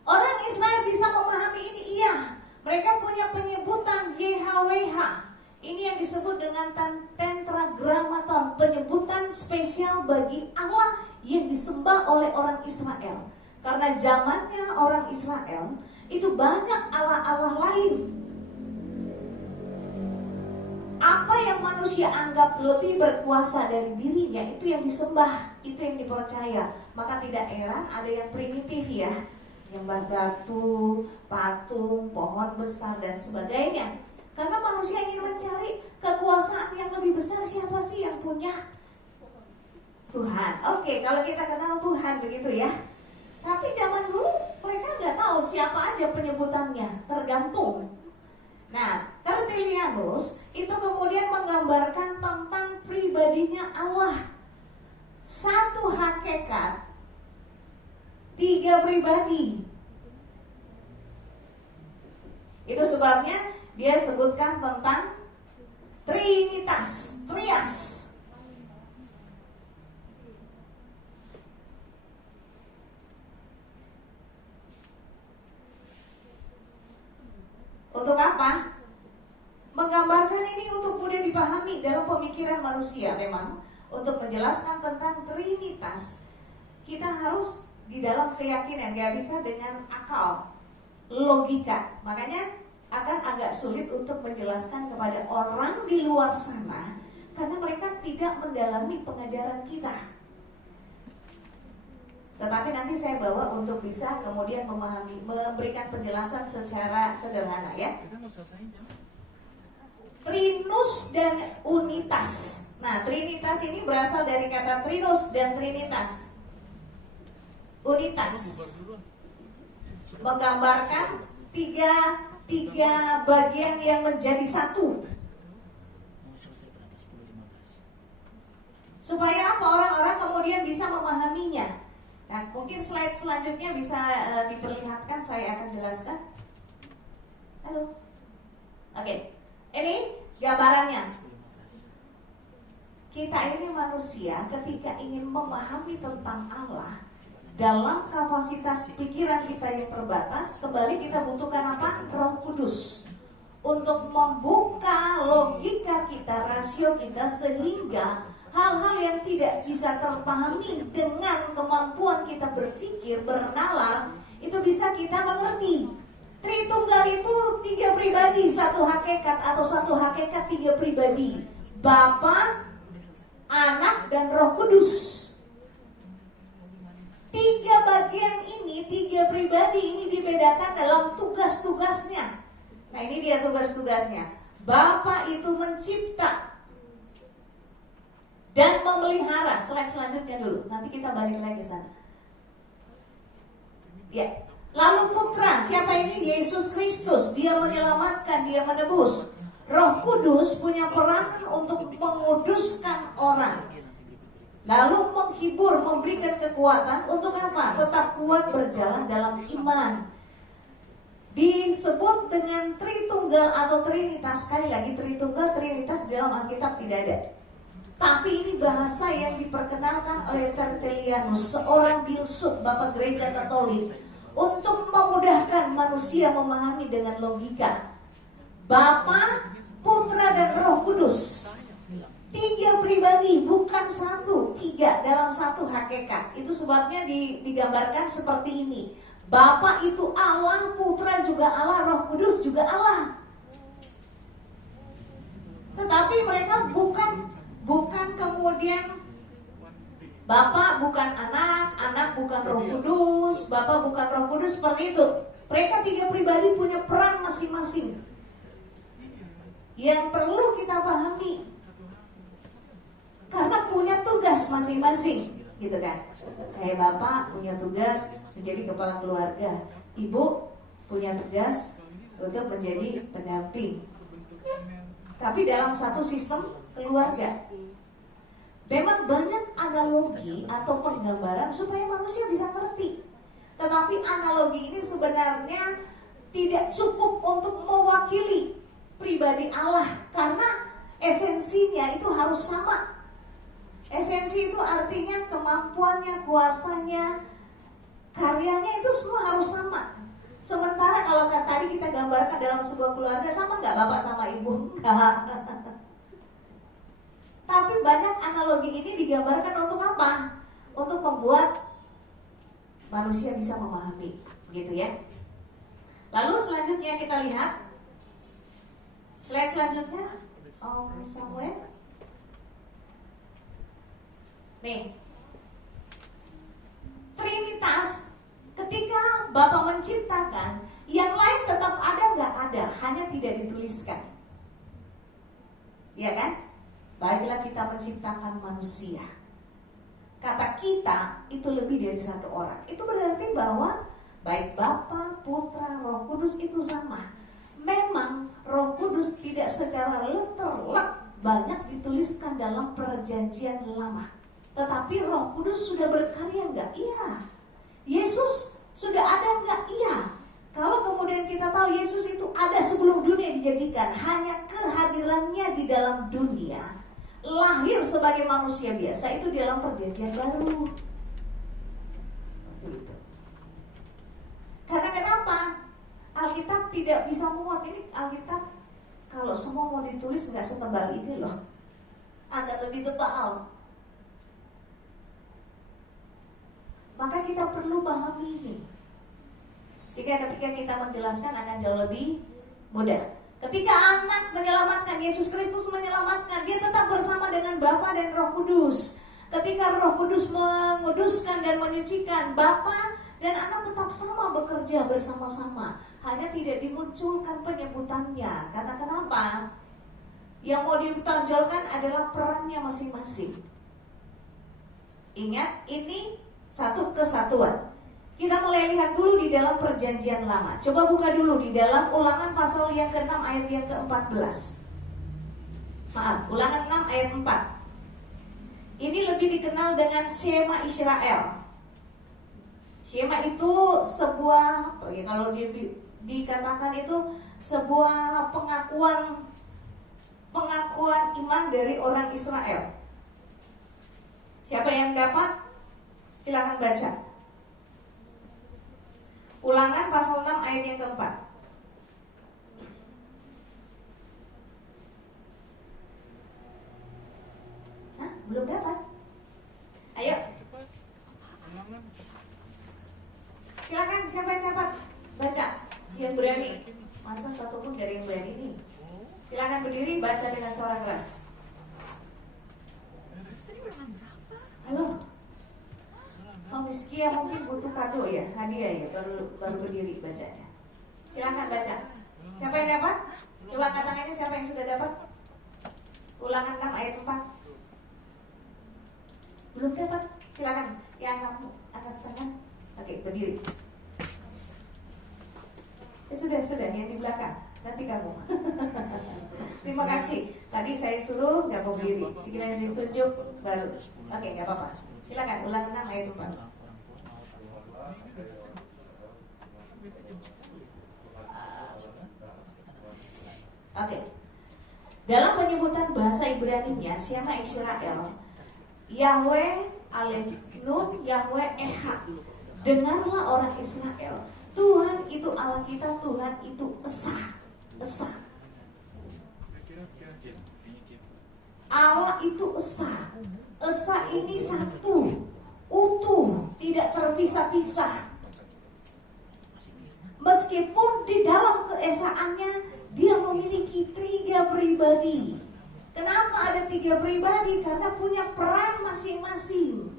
Orang Israel bisa memahami ini, iya. Mereka punya penyebutan YHWH. Ini yang disebut dengan tetragrammaton, penyebutan spesial bagi Allah yang disembah oleh orang Israel. Karena zamannya orang Israel itu banyak Allah-Allah lain. Apa yang manusia anggap lebih berkuasa dari dirinya, itu yang disembah, itu yang dipercaya. Maka tidak heran ada yang primitif ya, yang batu, patung, pohon besar dan sebagainya. Karena manusia ingin mencari kekuasaan yang lebih besar. Siapa sih yang punya? Tuhan. Oke, kalau kita kenal Tuhan begitu ya. Tapi zaman dulu mereka nggak tahu siapa aja penyebutannya, tergantung. Nah, Tertullianus itu kemudian menggambarkan tentang pribadinya Allah. Satu hakikat, tiga pribadi. Itu sebabnya dia sebutkan tentang Trinitas, Trias. Untuk apa? Menggambarkan ini untuk mudah dipahami dalam pemikiran manusia. Memang untuk menjelaskan tentang Trinitas, kita harus di dalam keyakinan, gak bisa dengan akal, logika. Makanya akan agak sulit untuk menjelaskan kepada orang di luar sana, karena mereka tidak mendalami pengajaran kita. Tetapi nanti saya bawa untuk bisa kemudian memahami, memberikan penjelasan secara sederhana ya. Trinus dan unitas. Nah, Trinitas ini berasal dari kata trinus dan trinitas. Unitas menggambarkan tiga bagian yang menjadi satu. Supaya apa? Orang-orang kemudian bisa memahaminya. Nah, mungkin slide selanjutnya bisa diperlihatkan, saya akan jelaskan. Halo. Oke. Ini gambarannya. Kita ini manusia ketika ingin memahami tentang Allah, dalam kapasitas pikiran kita yang terbatas, kembali kita butuhkan apa? Roh Kudus. Untuk membuka logika kita, rasio kita, sehingga hal-hal yang tidak bisa terpahami dengan kemampuan kita berpikir, bernalar, itu bisa kita mengerti. Tritunggal itu tiga pribadi, satu hakikat, atau satu hakikat tiga pribadi. Bapa, Anak, dan Roh Kudus. Tiga bagian ini, tiga pribadi ini dibedakan dalam tugas-tugasnya. Nah, ini dia tugas-tugasnya. Bapa itu mencipta dan memelihara. Slide selanjutnya dulu, nanti kita balik lagi ke sana. Ya. Lalu putra, siapa ini? Yesus Kristus. Dia menyelamatkan, dia menebus. Roh Kudus punya peran untuk menguduskan orang. Lalu menghibur, memberikan kekuatan untuk apa? Tetap kuat berjalan dalam iman. Disebut dengan Tritunggal atau Trinitas. Sekali lagi, Tritunggal, Trinitas dalam Alkitab tidak ada. Tapi ini bahasa yang diperkenalkan oleh Tertullianus, seorang filsuf, Bapak Gereja Katolik, untuk memudahkan manusia memahami dengan logika. Bapa, Putra, dan Roh Kudus. 3 pribadi, bukan 1, 3 dalam satu hakikat. Itu sebabnya digambarkan seperti ini. Bapa itu Allah, Putra juga Allah, Roh Kudus juga Allah. Tetapi mereka bukan kemudian Bapa bukan anak, anak bukan Roh Kudus, Bapa bukan Roh Kudus, seperti itu. Mereka 3 pribadi punya peran masing-masing yang perlu kita pahami. Karena punya tugas masing-masing, gitu kan? Kayak Bapak punya tugas menjadi kepala keluarga, Ibu punya tugas untuk menjadi pendamping. Tapi dalam satu sistem keluarga. Memang banyak analogi atau penggambaran supaya manusia bisa ngerti. Tetapi analogi ini sebenarnya tidak cukup untuk mewakili pribadi Allah, karena esensinya itu harus sama. Esensi itu artinya kemampuannya, kuasanya, karyanya itu semua harus sama. Sementara kalau tadi kita gambarkan dalam sebuah keluarga, sama nggak bapak sama ibu? Enggak. Tapi banyak analogi ini digambarkan untuk apa? Untuk membuat manusia bisa memahami, gitu ya. Lalu selanjutnya kita lihat slide selanjutnya, Om Samuel. Nih, Trinitas, ketika Bapa menciptakan, yang lain tetap ada nggak ada, hanya tidak dituliskan, ya kan? Baiklah kita menciptakan manusia. Kata kita itu lebih dari 1 orang. Itu berarti bahwa baik Bapa, Putra, Roh Kudus itu sama. Memang Roh Kudus tidak secara letterlek banyak dituliskan dalam Perjanjian Lama. Tetapi Roh Kudus sudah berkarya enggak? Iya. Yesus sudah ada enggak? Iya. Kalau kemudian kita tahu Yesus itu ada sebelum dunia dijadikan, hanya kehadirannya di dalam dunia, lahir sebagai manusia biasa itu di dalam Perjanjian Baru. Seperti itu. Karena kenapa? Alkitab tidak bisa muat. Ini Alkitab kalau semua mau ditulis nggak setebal ini loh, agak lebih tebal. Maka kita perlu pahami ini, sehingga ketika kita menjelaskan akan jauh lebih mudah. Ketika anak menyelamatkan, Yesus Kristus menyelamatkan, dia tetap bersama dengan Bapa dan Roh Kudus. Ketika Roh Kudus menguduskan dan menyucikan, Bapa dan anak tetap sama bekerja bersama-sama. Hanya tidak dimunculkan penyebutannya. Karena kenapa? Yang mau ditonjolkan adalah perannya masing-masing. Ingat, ini satu kesatuan. Kita mulai lihat dulu di dalam Perjanjian Lama. Coba buka dulu di dalam Ulangan pasal yang ke-6 ayat yang ke-14. Maaf, Ulangan 6 ayat 4. Ini lebih dikenal dengan Shema Israel. Shema itu sebuah, kalau dikatakan itu sebuah pengakuan iman dari orang Israel. Siapa yang dapat? Silakan baca. Ulangan pasal 6 ayat yang keempat. Hah? Belum dapat? Ayo. Silakan, siapa yang dapat? Baca. Yang berani. Masa satu pun dari yang berani nih. Silakan berdiri, baca dengan suara keras. Halo. Oh, Miskia mungkin butuh kado ya, hadiah ya, baru berdiri bacanya. Silakan baca. Siapa yang dapat? Coba angkat tangannya siapa yang sudah dapat? Ulangan 6 ayat 4. Belum dapat? Silakan. Yang angkat tangan. Oke, berdiri. Sudah yang di belakang. Nanti kamu. Terima kasih. Tadi saya suruh nggak mau berdiri. Sekalian saya tunjuk baru. Oke, nggak apa-apa. Silakan ulang 6 ayat 4. Oke. Dalam penyebutan bahasa Ibrani-nya Shema Israel, Yahweh Alef Nun Yahweh Echad. Dengarlah orang Israel, Tuhan itu Allah kita, Tuhan itu Esa. Allah itu Esa. Esa ini satu, utuh, tidak terpisah-pisah. Meskipun di dalam keesaannya dia memiliki 3 pribadi. Kenapa ada 3 pribadi? Karena punya peran masing-masing.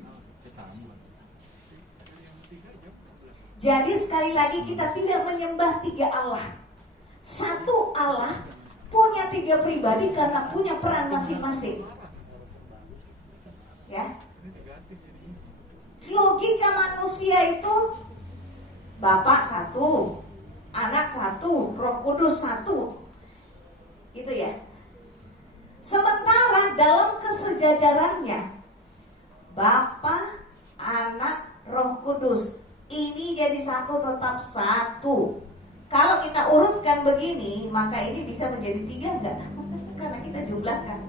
Jadi sekali lagi kita tidak menyembah 3 Allah. Satu Allah punya 3 pribadi karena punya peran masing-masing. Ya. Logika manusia itu Bapa satu, Anak satu, Roh Kudus satu. Itu ya. Sementara dalam kesejajarannya Bapa, Anak, Roh Kudus ini jadi satu, tetap satu. Kalau kita urutkan begini, maka ini bisa menjadi 3 enggak? Karena kita jumlahkan.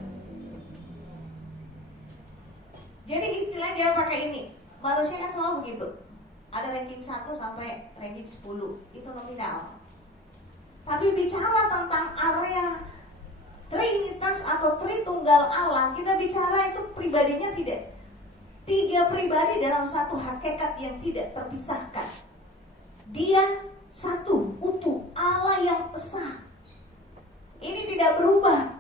Jadi istilah dia pakai ini. Manusia kan selalu begitu. Ada ranking 1 sampai ranking 10. Itu nominal. Tapi bicara tentang area Trinitas atau Tritunggal Allah, kita bicara itu pribadinya tidak. 3 pribadi dalam satu hakikat yang tidak terpisahkan. Dia satu, utuh, Allah yang esa. Ini tidak berubah.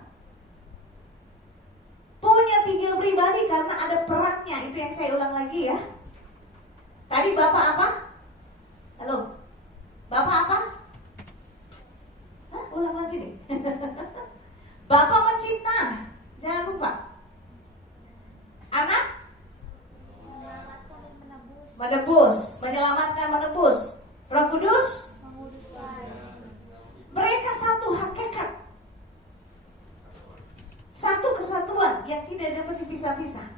Punya 3 pribadi karena ada perannya. Itu yang saya ulang lagi ya. Tadi Bapak apa? Halo? Bapak apa? Hah? Ulang lagi nih. Bapak mencipta. Jangan lupa. Anak? Menebus, menyelamatkan, menebus. Roh Kudus? Mereka satu hakikat, satu kesatuan yang tidak dapat dipisah-pisah.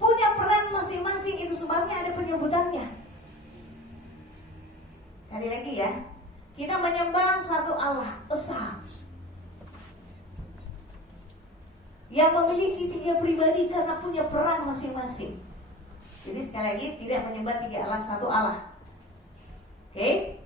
Punya peran masing-masing, itu sebabnya ada penyebutannya. Kali lagi ya, kita menyembah satu Allah Esa yang memiliki 3 pribadi karena punya peran masing-masing. Jadi sekali lagi tidak menyembah 3 Allah, satu Allah. Oke?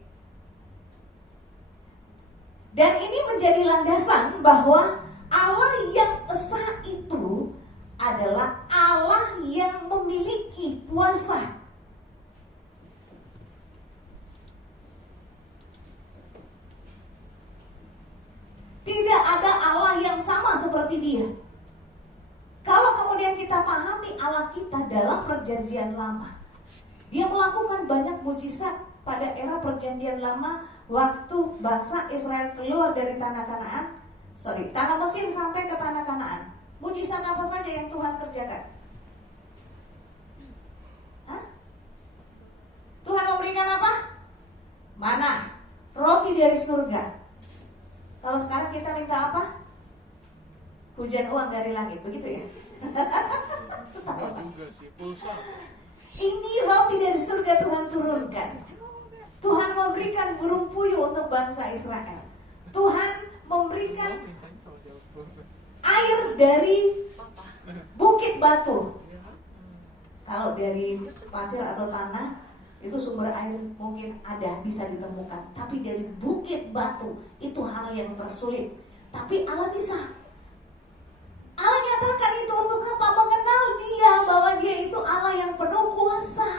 Dan ini menjadi landasan bahwa Allah yang esa itu adalah Allah yang memiliki kuasa. Tidak ada Allah yang sama seperti Dia. Kalau kemudian kita pahami Allah kita dalam perjanjian lama, Dia melakukan banyak mujizat pada era perjanjian lama waktu bangsa Israel keluar dari tanah Mesir sampai ke tanah Kanaan. Mujizat apa saja yang Tuhan kerjakan? Hah? Tuhan memberikan apa? Mana? Roti dari surga. Kalau sekarang kita minta apa? Hujan uang dari langit, begitu ya? Ini roti dari surga Tuhan turunkan. Tuhan memberikan burung puyuh untuk bangsa Israel. Tuhan memberikan air dari bukit batu. Kalau dari pasir atau tanah, itu sumber air mungkin ada, bisa ditemukan. Tapi dari bukit batu, itu hal yang tersulit. Tapi Allah bisa. Allah nyatakan itu untuk apa? Mengenal Dia, bahwa Dia itu Allah yang penuh kuasa.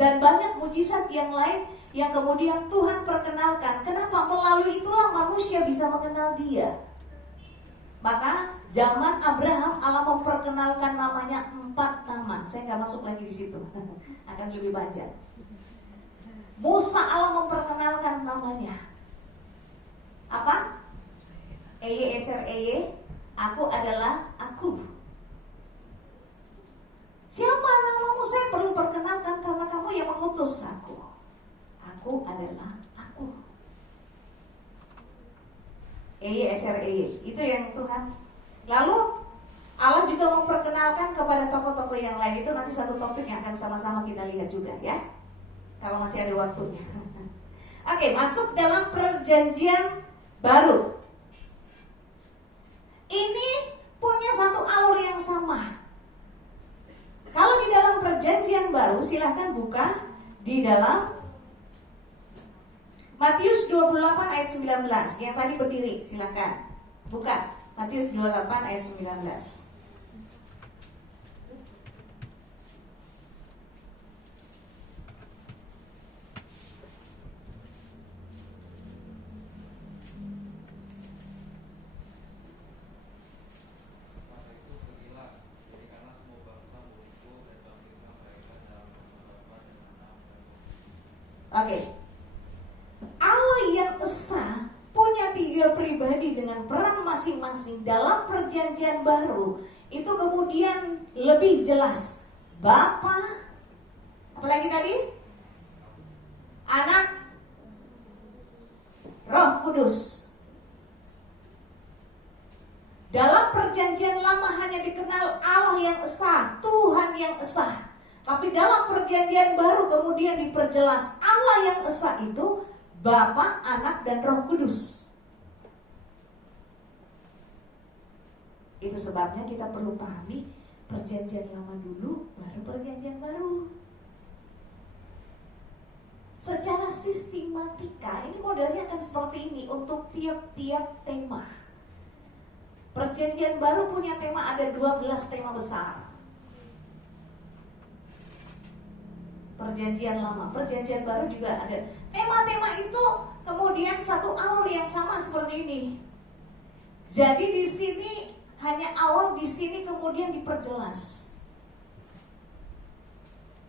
Dan banyak mujizat yang lain yang kemudian Tuhan perkenalkan. Kenapa? Melalui itulah manusia bisa mengenal Dia. Maka zaman Abraham Allah memperkenalkan namanya 4 nama. Saya nggak masuk lagi di situ, akan lebih panjang. Musa Allah memperkenalkan namanya. Apa? Eye eser eye, aku adalah aku. Siapa namamu? Saya EYSREY. Itu yang Tuhan. Lalu Allah juga memperkenalkan kepada tokoh-tokoh yang lain. Itu nanti satu topik yang akan sama-sama kita lihat juga ya, kalau masih ada waktunya. Oke, masuk dalam perjanjian baru. Ini punya satu alur yang sama. Kalau di dalam perjanjian baru, silahkan buka di dalam Matius 28 ayat 19. Yang tadi berdiri, silahkan buka Matius 28 ayat 19. Oke. Allah yang esa punya 3 pribadi dengan peran masing-masing dalam perjanjian baru. Itu kemudian lebih jelas. Bapa, apalagi tadi? Anak, Roh Kudus. Dalam perjanjian lama hanya dikenal Allah yang esa, Tuhan yang esa. Tapi dalam perjanjian baru kemudian diperjelas Allah yang esa itu Bapa, Anak, dan Roh Kudus. Itu sebabnya kita perlu pahami perjanjian lama dulu, baru perjanjian baru. Secara sistematika, ini modelnya akan seperti ini untuk tiap-tiap tema. Perjanjian baru punya tema, ada 12 tema besar. Perjanjian lama, perjanjian baru juga ada. Tema-tema itu kemudian satu alur yang sama seperti ini. Jadi di sini hanya awal, di sini kemudian diperjelas.